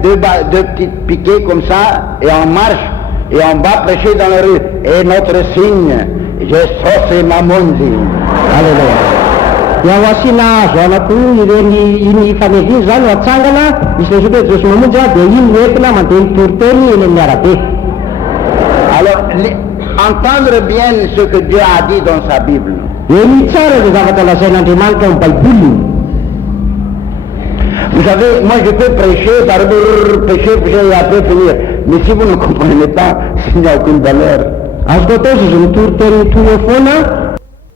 deux petits piquets comme ça, et on marche, et on va prêcher dans la rue. Et notre signe, Jesosy mamonjy. Alleluia. Dia ho asiana azo anako ireny iny faneviny zany ho atsangana misy lesotra hoe Jesosy mamonjy dia iny hoentina mandeha mitoroteny eny amin'ny arabe. Alors, entendre bien ce que Dieu a dit dans sa Bible. Eny tsara dia zavatra lazain'Andriamanitra amin'ny Baiboliny. Vous savez, moi je peux prêcher, prêcher, et après finir. Mais si vous ne comprenez pas, il n'y a aucune valeur. Azoko atao izy mitoroteny toa foana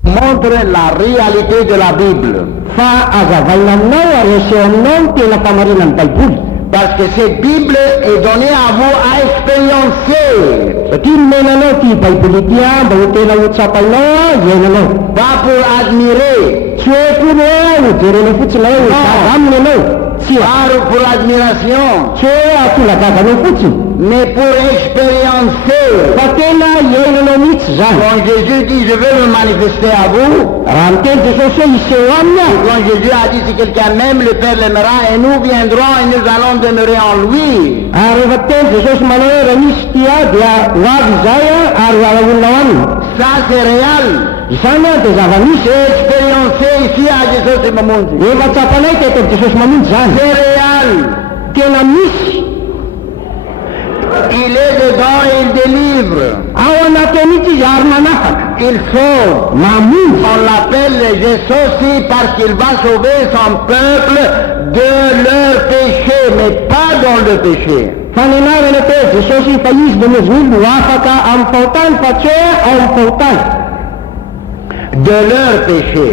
Montre la réalité de la Bible. fa azavaina aminao ary aseho aminao ny tena famarinan'ny Baiboly. Parce que cette Bible est donnée à vous à expériencer. Satria nomenanao ty Baiboly ity mba ho tena ho tsapainao iainanao. Pas pour admirer, Tsy hoe kory hoe ho jerena fotsiny hoe ho aminy ianao. Tsy pas pour l'admiration, tsy hoe atolagaganao fotsiny mais pour expériencer. fa tena iainanao mihitsy zany. Quand Jésus dit je veux me manifester à vous, Raha miteny Jesosy hoe iseho aminy et aho, quand Jésus a dit si quelqu'un m'aime, le Père l'aimera et nous viendrons et nous allons demeurer en lui. ary rehefa teny Jesosy manao hoe raha misy ty dia ho avy izay ary olona ao aminy. Ça c'est réel. Izany dia zava-misy J'ai expériencé ici à Jesosy mamonjy. efa tsapanay teto Jesosy mamonjy zany. C'est réel. Tena misy. Il est dedans et il délivre. Ao anaty mihitsy izy ary manafaka. Il sauve. Mamonjy. On l'appelle Jesosy parce qu'il va sauver son peuple de leur péché, mais pas dans le péché. Fanenarana hoe Jesosy fa izy mamonjy ho afaka amin'ny fahotany fa tsy hoe ao amin'ny fahotany. De leur péché.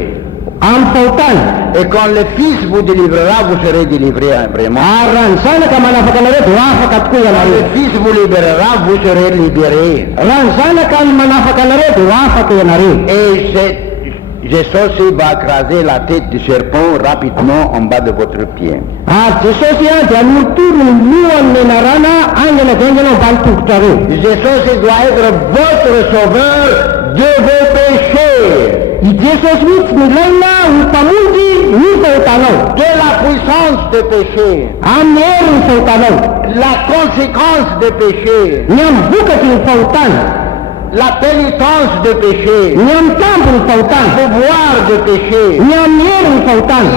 Amin'ny fahotany. Et quand le Fils vous délivrera, vous serez délivré vraiment. Ary raha ny zanaka manafaka anareo dia ho afaka tokoa Quand ianareo. le Fils vous libérera, vous serez libérés. Raha ny zanaka ny manafaka anareo dia ho afaka ianareo. Et Jesosy va écraser la tête du serpent rapidement en bas de votre pied. Ary Jesosy dia mitory ny lohany menarana angana diangana ambany tongotrareo. Jesosy doit être votre sauveur de vos péchés. I Jesosy mihitsy ny ilaina ho mpamonjy ny fahotanao. De la puissance de péché. Amin'ny hery ny fahotanao. La conséquence de péché. Ny amin'ny vokatry ny fahotana. La pénitence de péché. Ny amin'ny tambo ny fahotana. Pouvoir de péché. Ny amin'ny hery ny fahotana.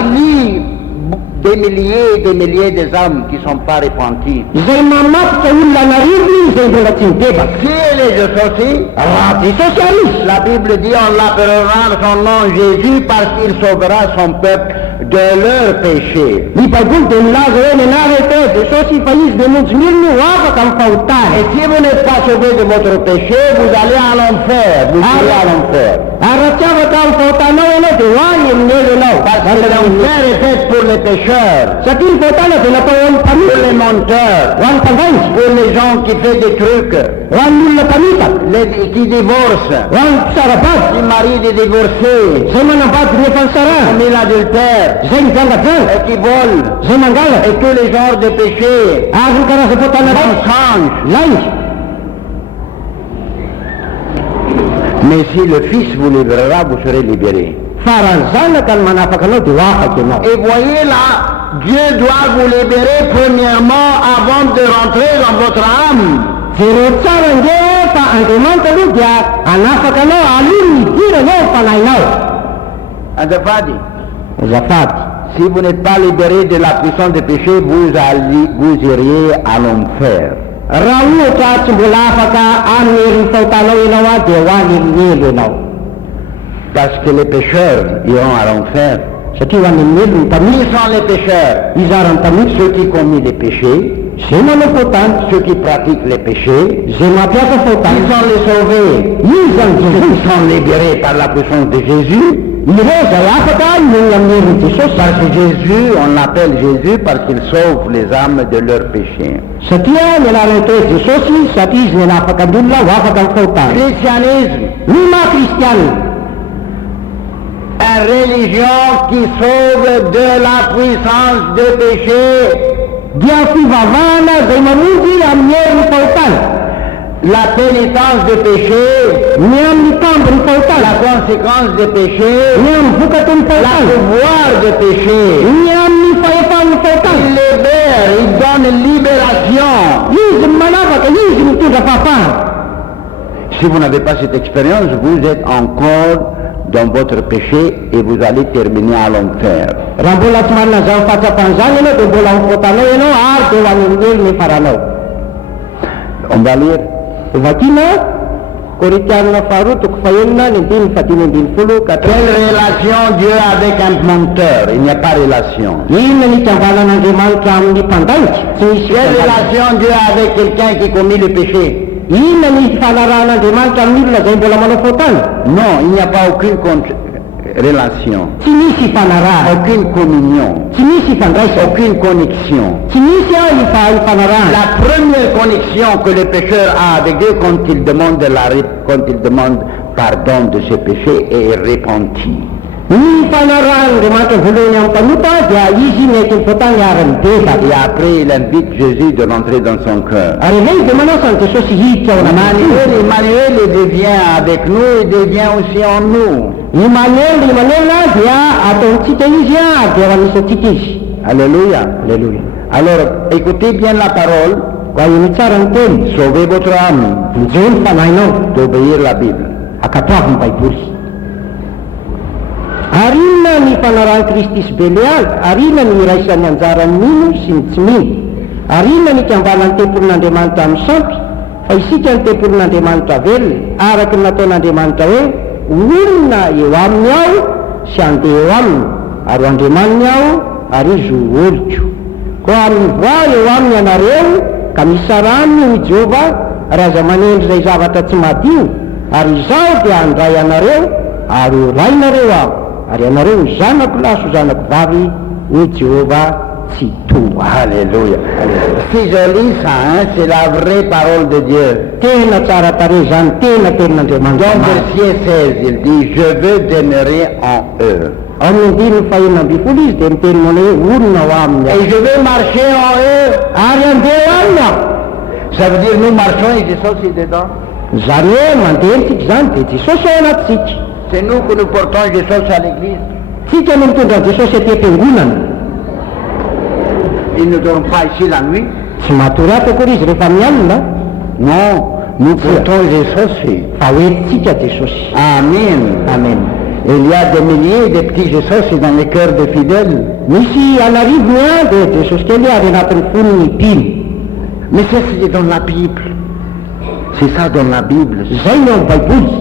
Il y a des milliers des âmes qui ne sont pas repenties. Izay mamatotra olona narivony izay mbola tsy midebaka. Si elle est Jesosy, Raha Jesosy ary izy. la Bible dit on l'appellera son nom Jésus parce qu'il sauvera son peuple de leurs péchés. Ny Baiboly dia milaza hoe nenarety hoe Jesosy fa izy dia monjy milony ho afaka amin'ny fahotana. Et si vous n'êtes pas sauvé de votre péché, vous allez à l'enfer. Vous irez à l'enfer. Ary raha tsy afaka amin'ny fahotanao ianao dia ho any amin'ny elo ianao. Parce que l'enfer est fait pour les pécheurs, Satria ny fahotana dia natao ho an'ny pour les mpamitaka, menteurs, ho an'ny mpandainjy, pour les gens qui font des trucs, ho an'ny olona mpamitaka, qui divorcent, ho an'ny mpisarabady, qui marient des divorcés, izay manambady ny efa nisarana, commis l'adultère, izay mijangajanga, et qui volent, izay mangala, et tous les genres de péchés, ary ny karazam-fahotana rehetra, mensonges. laingy. Mais si le Fils vous libérera, vous serez libérés. Fa raha ny zanaka ny manafaka anao dia ho afaka ianao. Et voyez là, Dieu doit vous libérer premièrement avant de rentrer dans votre âme. Jereo tsara nge fa Andriamanitra aloha dia hanafaka anao aloha ny idiranao ny fanahinao. Azafady, Azafady, si vous n'êtes pas libéré de la puissance du péché, vous iriez à l'enfer. raha ohatra tsy mbola afaka amin'ny herin'ny fahotanao ianao dia ho any amin'ny elo ianao. Parce que les pécheurs iront à l'enfer. Satria ho any amin'ny elo ny Qui mpamity. sont les pécheurs? Izy ary ny mpamity Ceux qui commettent les péchés, izay manao fahotana, ceux qui pratiquent les péchés, izay mampiasa qui fahotana. sont les sauvés, Izy zany ceux qui Jesosy, sont libérés par la puissance de Jésus, ireo zay afaka ny amin'ny herin'i Jesosy. Parce que Jésus, on l'appelle Jésus parce qu'il sauve les âmes de leurs péchés. Satria ny alalany toe Jesosy satria izy ny afaka ny olona ho afaka ny fahotana. Christianisme, Ny maha-kristianina, une religion qui sauve de la puissance de péché. dia fivavahana izay mamonjy amin'ny herin'ny fahotana. La pénitence de péché, Ny amin'ny tambony la fahotana, conséquence de péché, ny amin'ny vokatry ny la fahotana, pouvoir de péché. ny amin'ny fahefan'ny Il fahotana. libère, il donne libération. Izy ny manavaka, izy mitondra fahafahana. Si vous n'avez pas cette expérience, vous êtes encore dans votre péché et vous allez terminer à l'enfer. Raha mbola tsy manana zany fahatsapan'izany ianao dia mbola mifotanao ianao ary dia ho any amin'ny herin'ny faranao. On va lire. Vakiana Korintianina faharoa toko fahaenina ny andininy fadimy ambin'ny folo ka Quelle relation Dieu a avec un menteur? Il n'y a pas relation. inona ny ikambanan'Andriamanitra amin'ny mpandaitra? Tsy misy Quelle fikambanana. relation Dieu a avec quelqu'un qui commet le péché? Inona ny fanarahan'Andriamanitra amin'ny olona izay mbola manao fahotana? Non, il n'y a pas aucune relation, Tsy misy fanaraha, aucune communion, tsy misy fandraisa, aucune connexion. tsy misy fanaraha. La première connexion que le pécheur a avec Dieu quand il demande pardon de ses péchés est repenti. Ny fanarahan'Andriamanitra voalohany amin'ny tanota dia izy mety mifotana ara-mibeza. Et après, il invite Jésus de rentrer dans son cœur. Ary ilay dia manao sany Jesosy hiditra ao anaty. Emmanuel, il devient avec nous, il devient aussi en nous. Emmanuel dia ataontsika izy ary dia raha misy antsika izy. Alléluia. Alléluia. Alors, écoutez bien la parole. Koa iny tsara ny teny, Sauvez votre âme mijeo ny fanahinao, d'obéir la Bible. akatoavy ny Baiboly. Ary inona ny fanarahan'i Kristy sy Belialy? Ary inona ny iraisan'ny anjarany mino sy ny tsy mino? Ary inona ny ikambanan'ny tempolin'Andriamanitra amin'ny sampy? Fa isika ny tempolin'Andriamanitra velona, araky ny nataon'Andriamanitra hoe olona eo aminy aho sy andeha eo aminy, ary ho andriamaniny aho ary izy ho oloko. Koa amin'ny voa eo aminy ianareo ka misarany ho Jehova raha aza manendry izay zavatra tsy madio, ary izaho dia handray anareo ary ho rainareo aho, ary ianareo ho zanako lahy sy ho zanako vavy ho Jehova tsy toa. Alléluia. C'est joli ça, hein? C'est la vraie parole de Dieu. Tena tsara tarehy zany, tena tenin'Andriamanitra. Dans verset 16, il dit, je veux demeurer en eux. Amin'ny andininy fahaenina ambin'ny folo izy dia miteny mana hoe olona ho aminy aho. Et je veux marcher en eux. Ary andeha ho aminy aho. Ça veut dire nous marchons et Jésus est dedans. Zany hoe mandeha tsika zany dia Jesosy ao anatsika. C'est nous que nous portons Jésus à l'église. Tsika no mitondra Jesosy aty am-piangonana. Il ne dort pas ici la nuit. Tsy matory ato akory izy rehefa amin'ny alina. Non, nous portons Jésus. Fa hoentintsika Jesosy. Amen. Amen. Il y a des milliers de petits Jésus dans les cœurs des fidèles. Misy anarivony a dia Jesosy kely ary anatin'ny fonony mpino. Mais ça c'est dans la Bible. C'est ça dans la Bible. Zay no amin'ny Baiboly.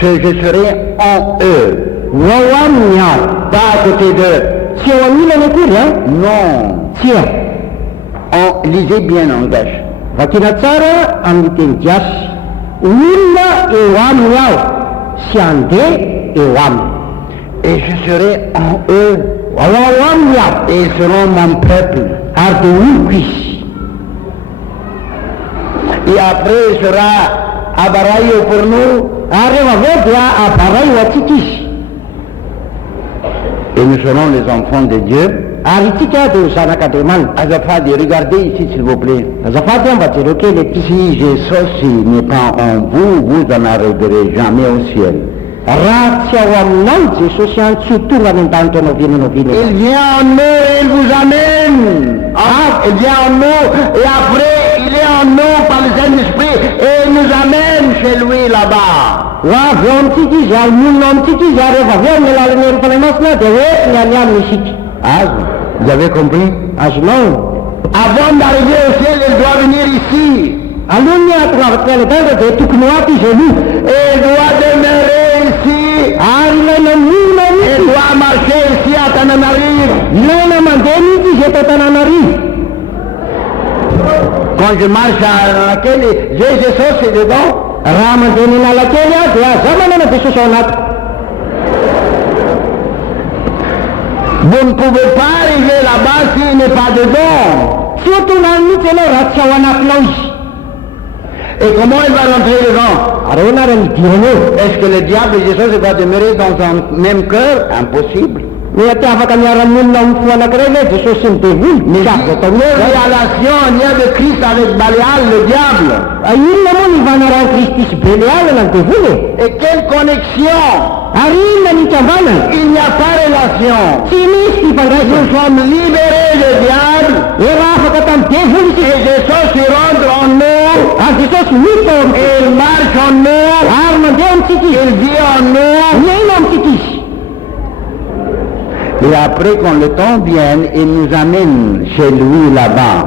Je serai en eux. Ho ao aminy aho. Pas à côté d'eux. Tsy eo anilany akory a? Non. Tsy eo. Lisez bien en grec. Vakiana tsara amin'ny teny gasy. Olona eo aminy aho sy andeha eo aminy. Et je serai en eux. Ho ao aminy aho. Et ils seront mon peuple. Ary dia oloko izy. Et après il sera Abaraïo pour nous. Ary eo aveo dia abaray ho atsika izy. Et nous serons les enfants de Dieu. Ary itsika dia ho zanak'Andriamanitra. Azafady, regardez ici s'il vous plaît. Azafady mba jereo kely ety. Si Jésus n'est pas en vous, vous n'en arriverez jamais au ciel. Raha tsy ao aminao Jesosy any tsy ho tonga any an-danitra anao vinanao vina. Il vient en nous et il vous amène. Il vient en nous et après il est en nous par le Saint-Esprit et il nous amène chez lui là-bas. Ho avy eo amintsika izy, ary monina ao amintsika izy, ary rehefa avy eo amin'ny alalan'ny hery fanahy masina dia hoentiny any aminy isika. Vous avez compris? Azonao? Avant d'arriver au ciel, il doit venir ici. Alohany atongavatiny any an-danitra dia tokony ho ato izy aloha. Et il doit demeurer ici. Ary ilaina monina Il mihitsy. doit marcher ici à Tananarive. Ilaina mandeha mihitsy izy eto Antananarivo. Quand je marche à laquelle j'ai Jésus, c'est dedans. Raha mandeha ny Analakely aho dia aza manana Jesosy ao anatiko. Vous ne pouvez pas arriver là-bas s'il n'est pas dedans. Surtout dans nous, c'est le ratio. Et comment il va rentrer dedans? Est-ce que le diable et Jésus va demeurer dans un même cœur? Impossible. Mais si la relation il y a de Christ avec Balial, le diable. Et quelle connexion? Il n'y a pas de relation. Nous sommes libérés du diable. Et Jésus se rentre en nous. Et il marche en nous. Il vit en nous. Et après, quand le temps vienne, il nous amène chez lui là-bas.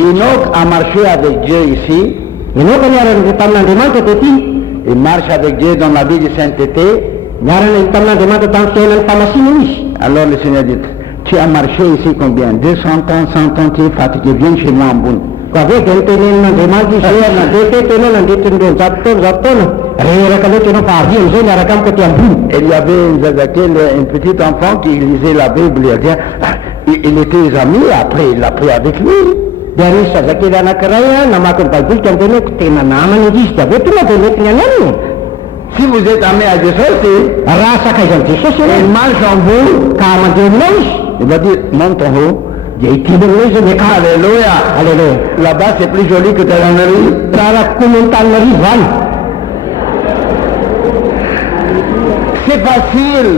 Enoch a marché avec Dieu ici. Il marche avec Dieu dans la vie de sainteté. Alors le Seigneur dit, tu as marché ici combien? 200 ans, 100 ans, tu es fatigué, viens chez moi en boule. Et il y avait un petit enfant qui lisait la Bible, il était ami, après il l'a pris avec lui. Si vous êtes ami à Jésus, il marche en vous, il va dire, monte en haut. Alléluia. Là-bas, c'est plus joli que Tananarive. C'est facile.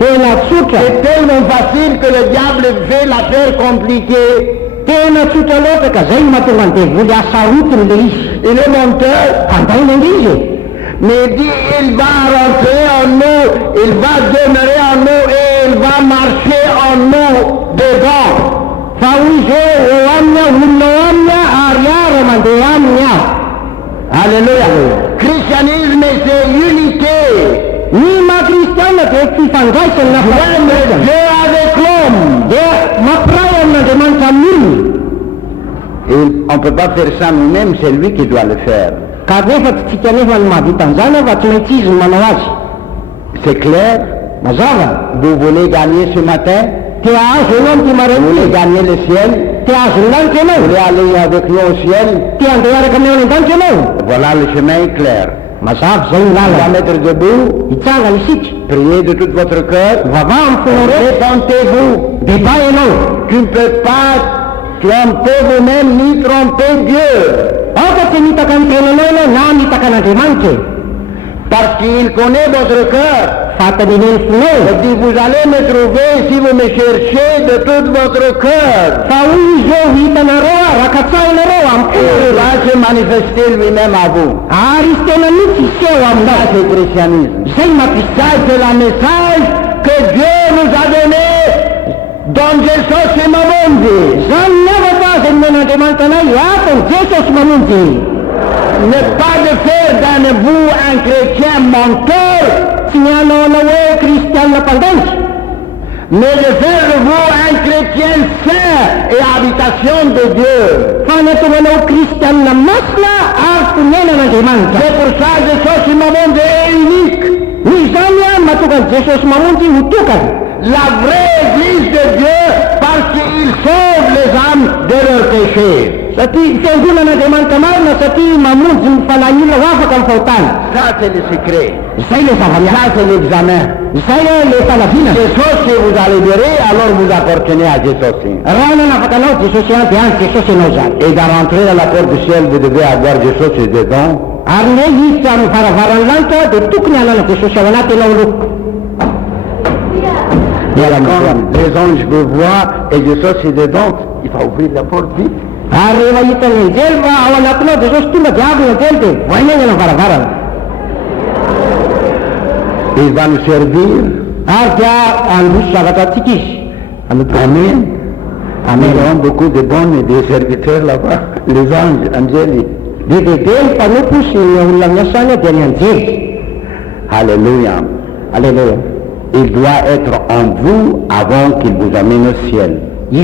C'est tellement facile que le diable fait l'affaire compliquée. Il est menteur. Mais il dit, il va rentrer en nous, il va demeurer en nous et il va marcher en nous dedans. Alléluia. Christianisme, c'est unité. Même Dieu avec l'homme. Et on ne peut pas faire ça nous-mêmes, c'est lui qui doit le faire. C'est clair? Vous voulez gagner ce matin? Vous voulez gagner le ciel? Vous voulez aller avec nous au ciel? Voilà, le chemin est clair. Vous allez mettre debout, priez de tout votre cœur, répentez-vous. Tu ne peux pas tromper vous-même ni tromper Dieu. Parce qu'il connaît votre cœur. Il dit, vous allez me trouver si vous me cherchez de tout votre cœur. Il va se manifester lui-même à vous. Ça, c'est le christianisme. Ça, c'est le message que Dieu nous a donné dans Jésus et Mamondi. Ne pas de faire d'un vous un chrétien menteur, mais de faire de vous un chrétien saint et habitation de Dieu. C'est pour ça que Jésus Mamondi est unique. La vraie église de Dieu, parce qu'il sauve les âmes de leurs péchés. Ça, c'est le secret. Ça, c'est l'examen. C'est ça que vous allez dire, alors vous appartenez à Jésus. Et dans l'entrée à la porte du ciel, vous devez avoir Jésus dedans. Voilà, quand les anges vous voient et Jésus est dedans, il va ouvrir la porte vite. Il va nous servir. Amen. Nous avons beaucoup de bons et de serviteurs là-bas. Les anges angéliques. Alléluia. Alléluia. Il doit être en vous avant qu'il vous amène au ciel. Un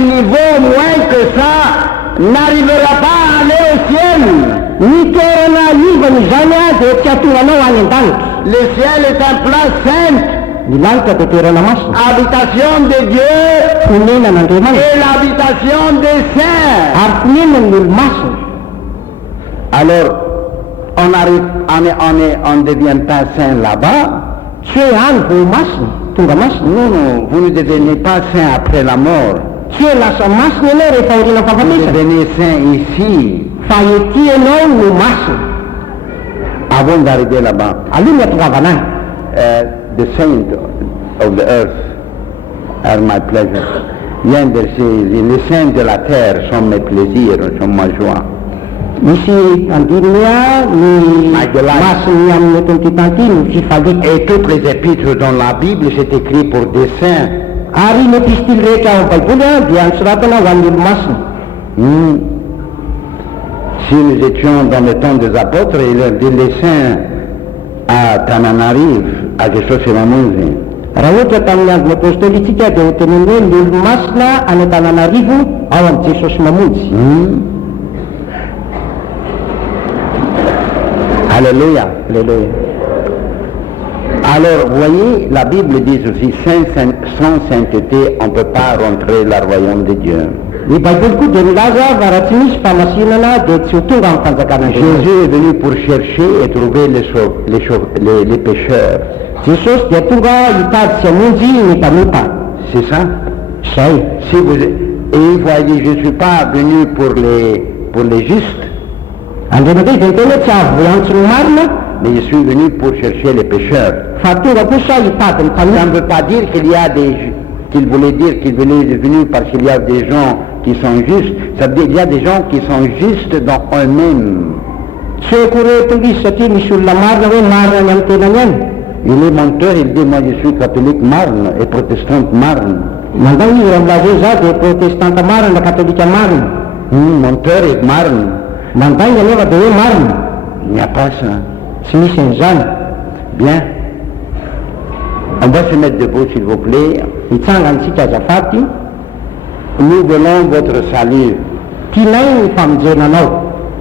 niveau moins que ça n'arrivera pas à aller au ciel. dia tsy hatonganao any an-danitra. Le ciel est un place sainte, Ny lanitra dia toerana masina, habitation de Dieu fonenan'Andriamanitra et l'habitation des saints. ary fonenan'ny olo-masina. Alors, on ne devient pas saint là-bas. Tsy hoe any vao masina, tonga masina. Non, non, vous ne devenez pas saint après la mort. Tsy hoe lasa masina ianao rehefa aoriana Vous fahafatesana, devenez saint ici, fa ety ianao no masina avant d'arriver là-bas. aloha ny atongavana any. The saints of the earth are my pleasure. Il y a un verset, les saints de la terre sont mes plaisirs, sont ma joie. Misy andininy a ny masiny amin'ny eto amin'ity tany ity ny fifaliana. Et toutes les épîtres dans la Bible, c'est écrit pour des saints. Ary ny epistily rehetra ao amin'ny baiboly a dia nisoratana ho an'ny olo-masina. Si nous étions dans le temps des apôtres, il leur dit les saints à Tananarive, à Jesús et Mamunzi. Raha ohatra tamin'ny andron'ny apôstôly itsika dia hoteneny hoe ny olo-masina any Antananarivo ao amin'ny Jesosy mamonjy. Alléluia. Alléluia. Alors, vous voyez, la Bible dit aussi, sans sainteté, on ne peut pas rentrer dans le royaume de Dieu. Ny baiboly koa dia milaza fa raha tsy misy famasinana dia tsy ho tonga amin'ny fanjakana Jésus est venu pour chercher et trouver les pécheurs. Jesosy dia tonga hitady sy hamonjy ny mpanopa. C'est ça? Zay. Si vous, et il faut dire, je ne suis pas venu pour les justes, Andriamanitra dia niteny hoe tsy avy voantso ny marina, mais je suis venu pour chercher les pécheurs. fa tonga kosa hitady ny Ça mpanopa. ne veut pas dire qu'il voulait dire qu'il est venu parce qu'il y a des gens qui sont justes. Ça veut dire qu'il y a des gens qui sont justes dans eux-mêmes. Tsy hoe koreto izy satria misy olona marina hoe marina ny amin'ny tenany any. Il est menteur, il dit moi je suis catholique marne et protestante marne. Mandao izy raha milaza hoe za dia protestanta marina, katolika marina. Menteur et marne, Mandainga anefa dia hoe marina. il n'y a pas ça. Tsy misy an'izany. Bien. On va se mettre debout s'il vous plaît. Hitsangantsika azafady. Nous voulons votre salut. Tianay ny famonjenanao.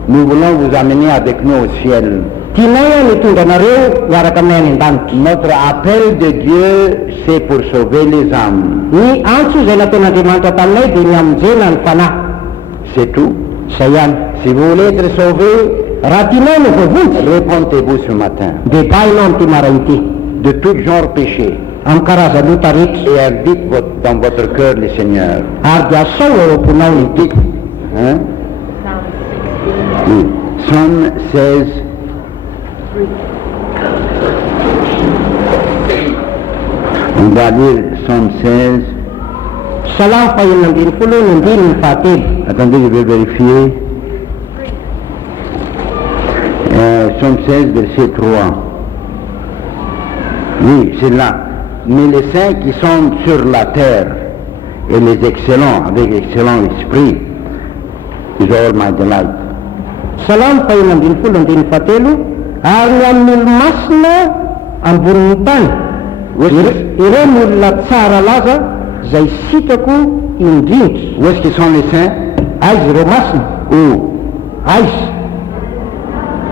Nous voulons vous amener avec nous au ciel. Tianay ny tondra anareo miaraka aminay any an-danitra. Notre appel de Dieu, c'est pour sauver les âmes. Ny antso izay nataon'Andriamanitra taminay dia ny hamonjena ny fanahy. C'est tout. Zay ihany. Si vous voulez être sauvé, Raha tianao no voavonjy, répondez-vous ce matin dia bainao amin'ity maraina ity de tout genre péché amin'ny karazan'ota rehetra, et invite dans votre cœur le Seigneur. ary dia asao ao am-ponao ny ity. Hein? Oui. Psaume 16. On va lire Psaume 16. Psalamy fahaenina ambin'ny folo ny ambiny ny fahatelo. Attendez, je vais vérifier. Psaume 16, verset 3. Oui, c'est là. Mais les saints qui sont sur la terre et les excellents, avec excellent esprit, is all my delight. Psalamy fahaenina ambin'ny folo ambiny fahatelo. Ary ny amin'ny olo-masina ambonin'ny tany, ireo ny olona tsara laza izay sikako indrindra. Où est-ce qu'ils sont les saints? Aiza ireo masina? Où? Aiza?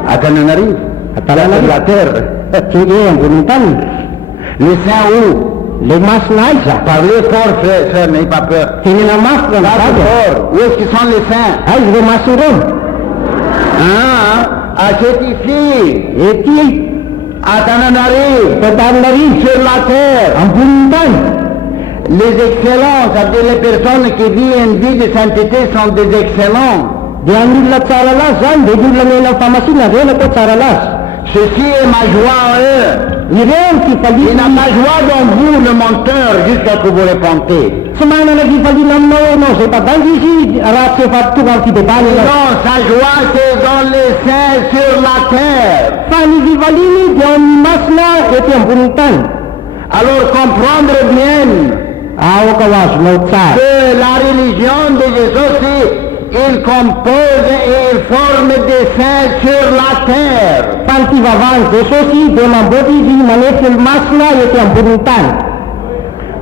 À Tananarive. Tananarive. La terre. Tsy ambonin'ny tany. Les saints où? Le masina aiza? Parlez fort, frère, n'ayez pas peur. Tenena mafy raha Parlez zavatra. fort. Où est-ce qu'ils sont les saints? Aiza ireo masina ireo? À cette ici, Ety à Tananarive, Tananarive, sur la terre. ambonin'ny tany. Les excellents, ça veut dire les personnes qui vivent une vie de sainteté sont des excellents. Dia ny olona tsara laza zany dia ny olona mena amin'ny fahamasina ireo atao tsara laza. Ceci est ma joie en eux. Ireo ny Il fifaliana. n'a pas joie dans vous, le menteur, jusqu'à ce que vous répondez. Tsy manana fifaliana aminao ianao izay tadangy izy raha tsy efa tonga amin'ny fidebany ianao. Non, sa joie c'est dans les saints sur la terre. Fa ny fifaliany dia amin'ny masina ety ambonin'ny tany. Alors comprendre bien Aoka ho azonao tsara. que la religion de Jésus, il compose et il forme des saints sur la terre. Fa ny fivavahany Jesosy dia mamboatra izy manefy ny masina ety ambonin'ny tany.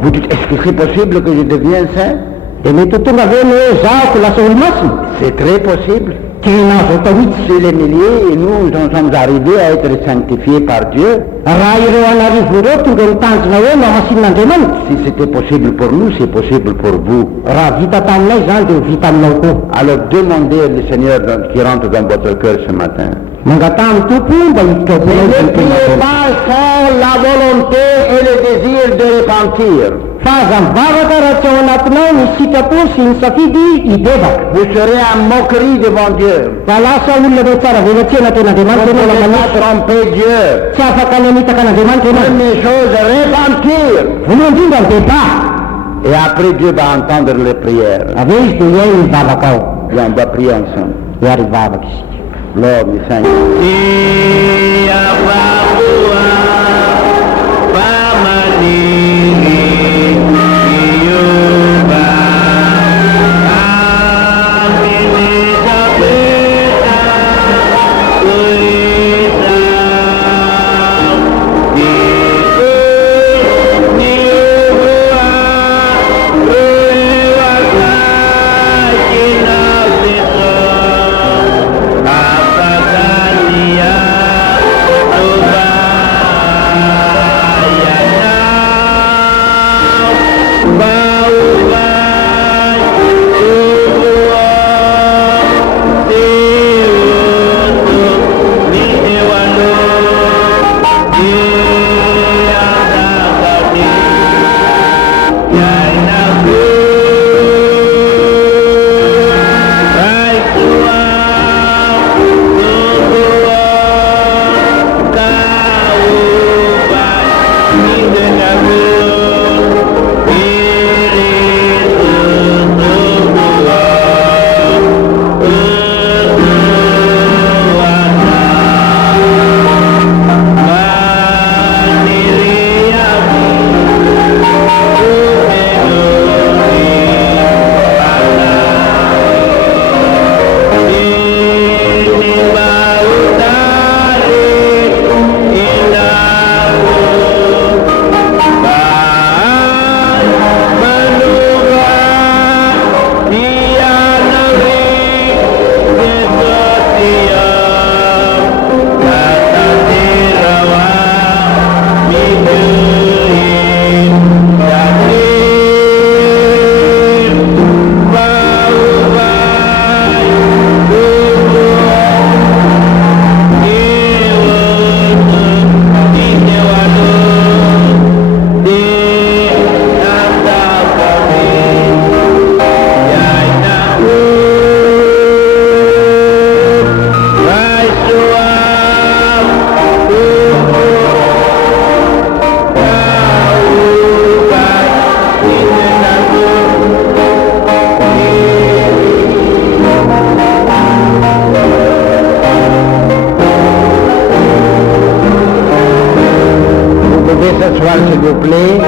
Vous dites, est-ce que c'est possible que je devienne saint? Dia mety ho tonga ve ny hoe zaho ko lasa olo-masina? C'est très possible. tena azo atao hitsy. C'est les milliers et nous en sommes arrivés à être sanctifiés par Dieu. Raha ireo anarivo ireo tonga mitanjona hoe mahamasin'Andriamanitra. Si c'était possible pour nous, c'est possible pour vous. Raha vita taminay zany dia vita aminao koa. Alors demandez au Seigneur qui rentre dans votre cœur ce matin. Mangata amin'ny tompo mba hiditra ao Ne voanao priez pas sans la volonté et le désir de repentir. fa aza mivavaka raha tsy ao anatinao ny sitrapo sy ny safidy hibebaka. Vous serez en moquerie devant Dieu. Fa lasa olona reo tsara velatsena ten'Andriamanitra Vous ne ianao pouvez manisy. pas tromper Dieu. Tsy afaka namitaka an'Andriamanitra ianao. Première chose, repentir. Voalohany indrindra mibeba. Et après Dieu va entendre les prières. Aveo izy dia iay mivavaka ao. Et on va prier ensemble. Iary hivavaka isika. Lord, we thank you. S'il vous plaît,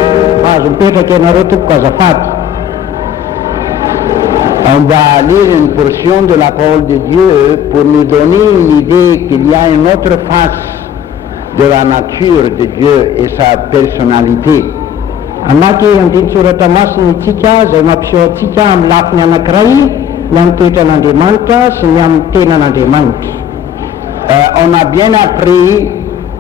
azo mipetraka ianareo tompoko azafady. on va lire une portion de la parole de Dieu pour nous donner une idée qu'il y a une autre face de la nature de Dieu et sa personnalité. Anaky andin-tsoratra masina itsika izay mampiseho atsika amin'ny lafiny anankiray ny amin'ny toetran'Andriamanitra sy ny amin'ny tenan'Andriamanitra. On a bien appris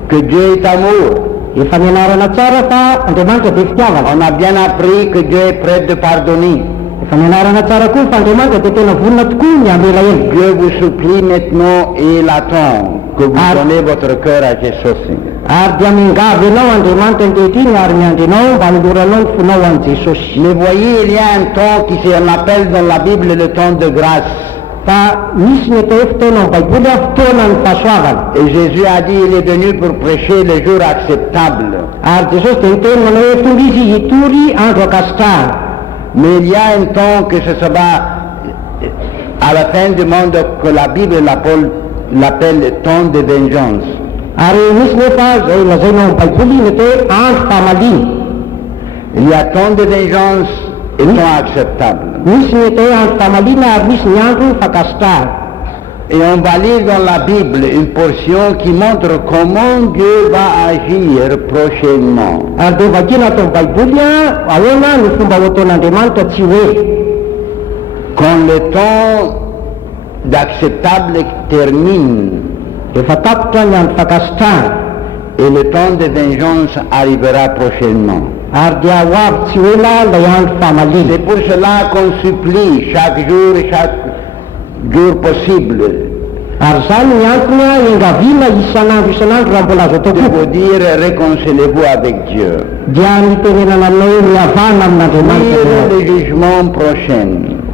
que Dieu est amour. Efa nianarana tsara fa Andriamanitra dia fitiavana. On a bien appris que Dieu est prêt de pardonner. Efa nianarana tsara koa fa Andriamanitra dia tena vonona tokoa ny amela ela. Dieu vous supplie maintenant et il attend que vous donnez votre cœur à Jésus. Ary dia mingavy ianao Andriamanitra ankehitriny ary miandrinao mba hanoranao ny fonao ho an'i Jesosy. Mais voyez, il y a un temps qui s'appelle dans la Bible le temps de grâce. Fa misy ny atao hoe fotoana amin'ny Baiboly a fotoana ny fahasoavana. Et Jésus a dit il est venu pour prêcher le jour acceptable. Ary Jesosy dia niteny manao hoe tonga izy hitory andro akasitrahana. Mais il y a un temps que ce sera à la fin du monde que la Bible l'appelle le temps de vengeance. Ary misy nefa zay lazainao amin'ny Baiboly ny atao hoe andro fahamaliny. Il y a temps de vengeance et temps acceptable. Misy ny atao hoe andro fahamalina ary misy ny andro fakasitrahana. Et on va lire dans la Bible une portion qui montre comment Dieu va agir prochainement. Ary dia vakina atao amin'ny Baiboly a ahoana ny fomba ho ataon'Andriamanitra tsy hoe Quand le temps d'acceptable termine efa tapitra ny andro fakasitrahana et le temps de vengeance arrivera prochainement. ary dia ho avy tsy ela lay andro fahamalina. C'est pour cela qu'on supplie chaque jour possible ary zany ny antony engaviana isan'andro raha mbola azo atao de vous dire réconciliez-vous avec Dieu. dia nitenenana aminao miavana amin'Andriamanitra. Le jugement prochain.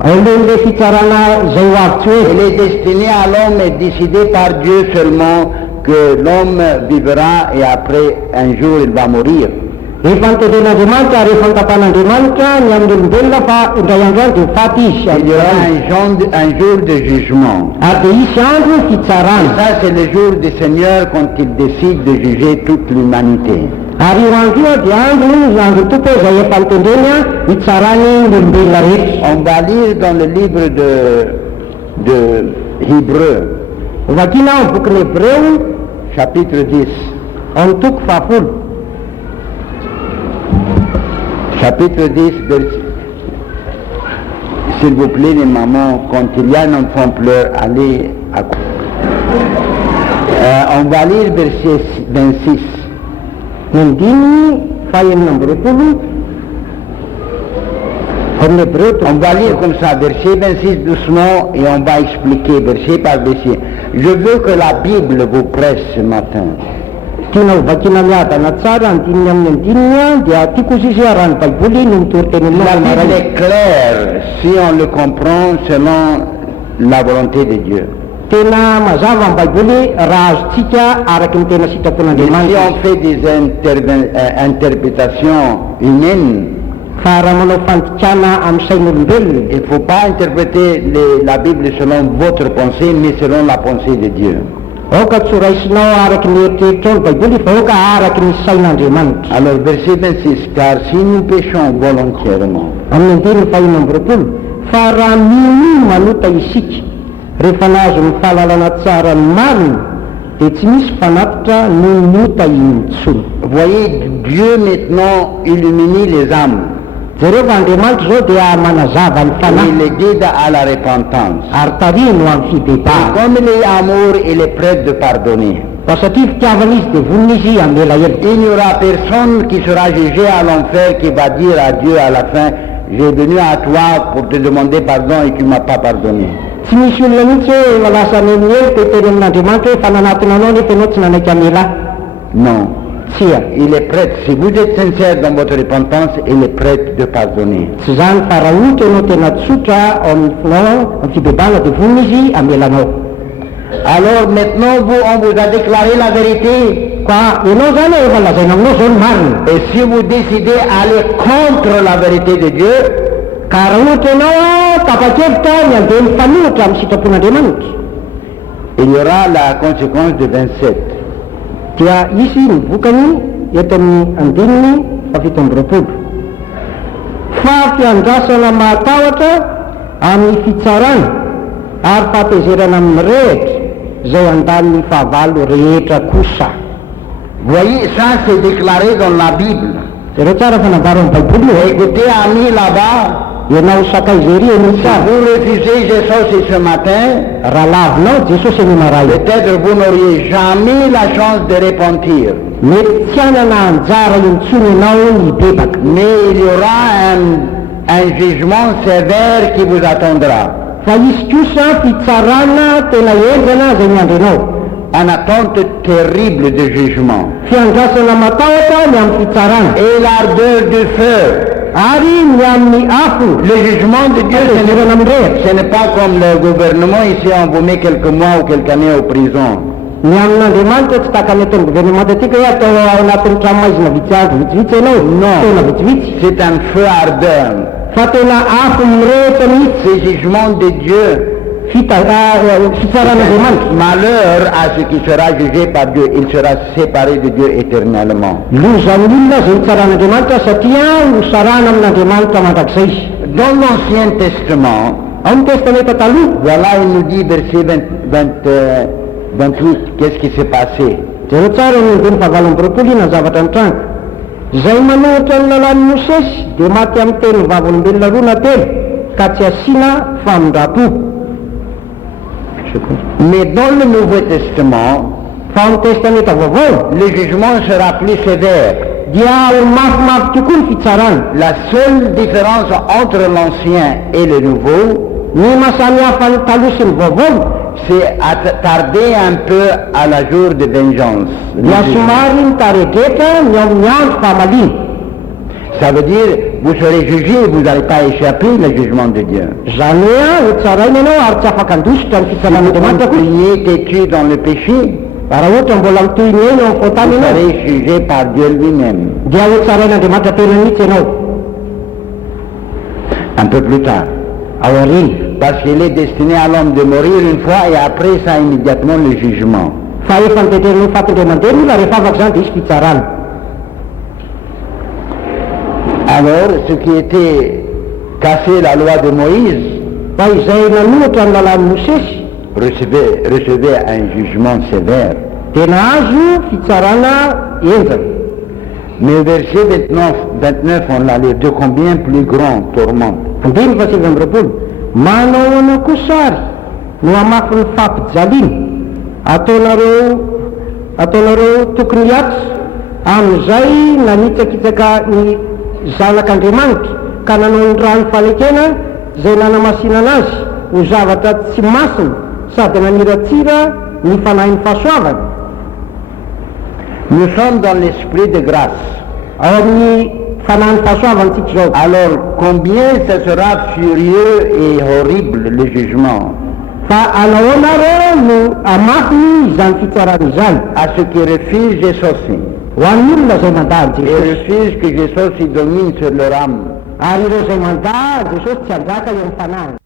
Le fitsarana zay ho avy tsy hoe. Il est destiné à l'homme et décidé par Dieu seulement que l'homme vivra et après un jour il va mourir. Efa nitenen'Andriamanitra ary efa nitapan'Andriamanitra ny amin'ny olombelona fa indray andro any dia faty izy. Il y aura un jour de jugement. Ary dia isy andro fitsarana. Ça c'est le jour du Seigneur quand il décide de juger toute l'humanité. Ary io andro io dia andro tompo izay efa nitendreny hitsarany ny olombelona rehetra. On va lire dans le livre de Hébreux, vakiana amin'ny bokin'ny Hébreu chapitre 10. amin'ny toko fahafolo. Chapitre 10, s'il vous plaît les mamans, quand il y a un enfant pleure, allez à on va lire verset 26. On va lire comme ça, verset 26 doucement et on va expliquer verset par verset. Je veux que la Bible vous presse ce matin. Tiana vakiana miadana tsara andininy amin'ny andininy dia tiako sisarany baiboly no mitoriteny La Bible est claire si on le comprend selon la volonté de Dieu. Tena mazava amin'ny baiboly raha azontsika araky ny tena sitrapon'Andriamanitra. Si on fait des interprétations humaines, fa raha manao fandikana amin'ny sain'olombelona, il ne faut pas interpréter la Bible selon votre pensée mais selon la pensée de Dieu. Oka tsy raisinao araky ny eritreritra ny baiboly fa oka araky ny sain'Andriamanitra. Alors verset 26, car si nous péchons volontairement, amin'ny andininy fahina amby roapolo, fa raha mino manota isika rehefa nahazo ny fahalalana tsara ny marina dia tsy misy fanatitra no miota intsony. voyez, Dieu maintenant illumine les âmes. Zareo fa Andriamanitra zao dia manazava ny fanahy. Il les guide à la repentance. Ary tarino amin'ny fibebahana. Comme il est amour, il est prêt de pardonner. Fa satria fitiavana izy dia vonona izy amin'ny elaela. Il n'y aura personne qui sera jugé à l'enfer qui va dire à Dieu à la fin, j'ai venu à toi pour te demander pardon et tu ne m'as pas pardonné. Tsy misy olona mihitsy hoe lasa nenihely teteny amin'Andriamanitra hoe fa nanatona anao nefa ianao tsy nanaiky anela. Non. Tsia. Il est prêt, si vous êtes sincère dans votre repentance, il est prêt de pardonner. Tsy zany fa raha ohatra ianao tena tsotra amin'ny fibebahana dia vonona izy amelanao. Alors maintenant, on vous a déclaré la vérité. Ka ianao zany efa lazaina aminao zao ny marina. Et si vous décidez d'aller contre la vérité de Dieu, ka raha ohatra ianao tapa-kevitra ny andeha mifanohitra amin'ny sitrapon'Andriamanitra, il y aura la conséquence de 27. dia isy mivokany eto amin'ny andininy fafito amby roapolo. Fa fiandrasana mahatahotra amin'ny fitsarana ary fahatezerana amin'ny rehetra zay andaniny fahavalo rehetra kosa. Voyez, ça c'est déclaré dans la Bible. Zareo tsara fanambaro amin'ny baiboly. Écoutez, amis là-bas, ianao sakaizery eny tsara. vous refusez Jésus ce matin, raha lavinao Jesosy eny maray, peut-être vous n'auriez jamais la chance de repentir. mety tsy anana anjara intsony ianao hibebaka. Mais il y aura un jugement sévère qui vous attendra. Fa isy kosa fitsarana tena ezana zay miandry anao. En attente terrible de jugement. Fiandrasana matahotra ny amin'ny fitsarana. Et l'ardeur du feu. Ary ny amin'ny afo. Le jugement de Dieu, ce n'est pas comme le gouvernement ici, on vous met quelques mois ou quelques années en prison. Ny amin'Andriamanitra tsy taka ny ataon'ny gouvernement atika hoe atao ao anatin'ny tranomaizina vitsivitsy ianao. Tena vitsivitsy. C'est un feu ardeur. Fa tena afo mirehitra mihitsy. Ce jugement de Dieu. Fitsarana malheur à ce qui sera jugé par Dieu, il sera séparé de Dieu éternellement. Lozan'olona zay tsarahan'Andriamanitra satria hosarana amin'Andriamanitra mandrakizay. Dans l'Ancien Testament, amin'ny testamenta taloha, voilà, il nous dit verset 28, qu'est-ce qui s'est passé? Zareo tsara ny andiny fahavalo amby roapolo ina zavatra nitranga. Zay manohitra ny lalan'ny Mosesy dia maty amin'ny teny vavolombelona roa na telo ka tsy asiana famindrapo. secondo. Mais dans le Nouveau Testament, Fa amin'ny testamenta vaovao le jugement sera plus sévère. dia mafimafy tokoa ny fitsarana. La seule différence entre l'Ancien et le Nouveau, Ny mahasamihafa ny taloha sy ny vaovao c'est tarder un peu à la jour de vengeance. dia somary mitaredretra ny ao amin'ny andro fahamalina. Ça veut dire, vous serez jugé et vous n'allez pas échapper le jugement de Dieu. Zany hoe hotsaraina ianao ary tsy afaka andositra ny Vous fitsanan'Andriamanitra koa. priez têtu dans le péché, Raha ohatra mbola mitohiny eny eo amin'ny fotany vous ianao serez jugé par Dieu lui-même. dia hotsarain'Andriamanitra tena mihitsy ianao Un peu plus tard. ao aorina. Parce qu'il est destiné à l'homme de mourir une fois et après ça immédiatement le jugement. Fa efa niteterin'ny fatin-dray aman-dreny io la rehefa afaka zany dia isy fitsarana. Alors, ce qui était cassé la loi de Moïse Fa izay nanohatra ny lalan'ny Mosesy recevait un jugement sévère. dia nahazo fitsarana enjana. Mais au verset 29, on l'a lu, de combien plus grand tourment. Andiny fa sivy amby roapolo. Manao anao koa sary no hamafy ny fampijaliana ataonareo tokony hiatsy amin'izay nanitsakitsaka ny zanak'Andriamanitra ka nanao ny rano falekena izay nanamasinana azy ho zavatra tsy masina sady naniratsira ny fanahin'ny fahasoavana. Nous sommes dans l'esprit de grâce. Ao amin'ny fanahin'ny fahasoavantsika zao. Alors, combien ce sera furieux et horrible le jugement Fa anahoana reo no amafy izany fitsarana izany à ceux qui refusent Jésus ho an'ny olona izay mandady et Jesosy. refusent que Jésus domine sur leur âme. Ary ireo izay mandà Jesosy tsy hanjaka eo amin'ny fanahiny.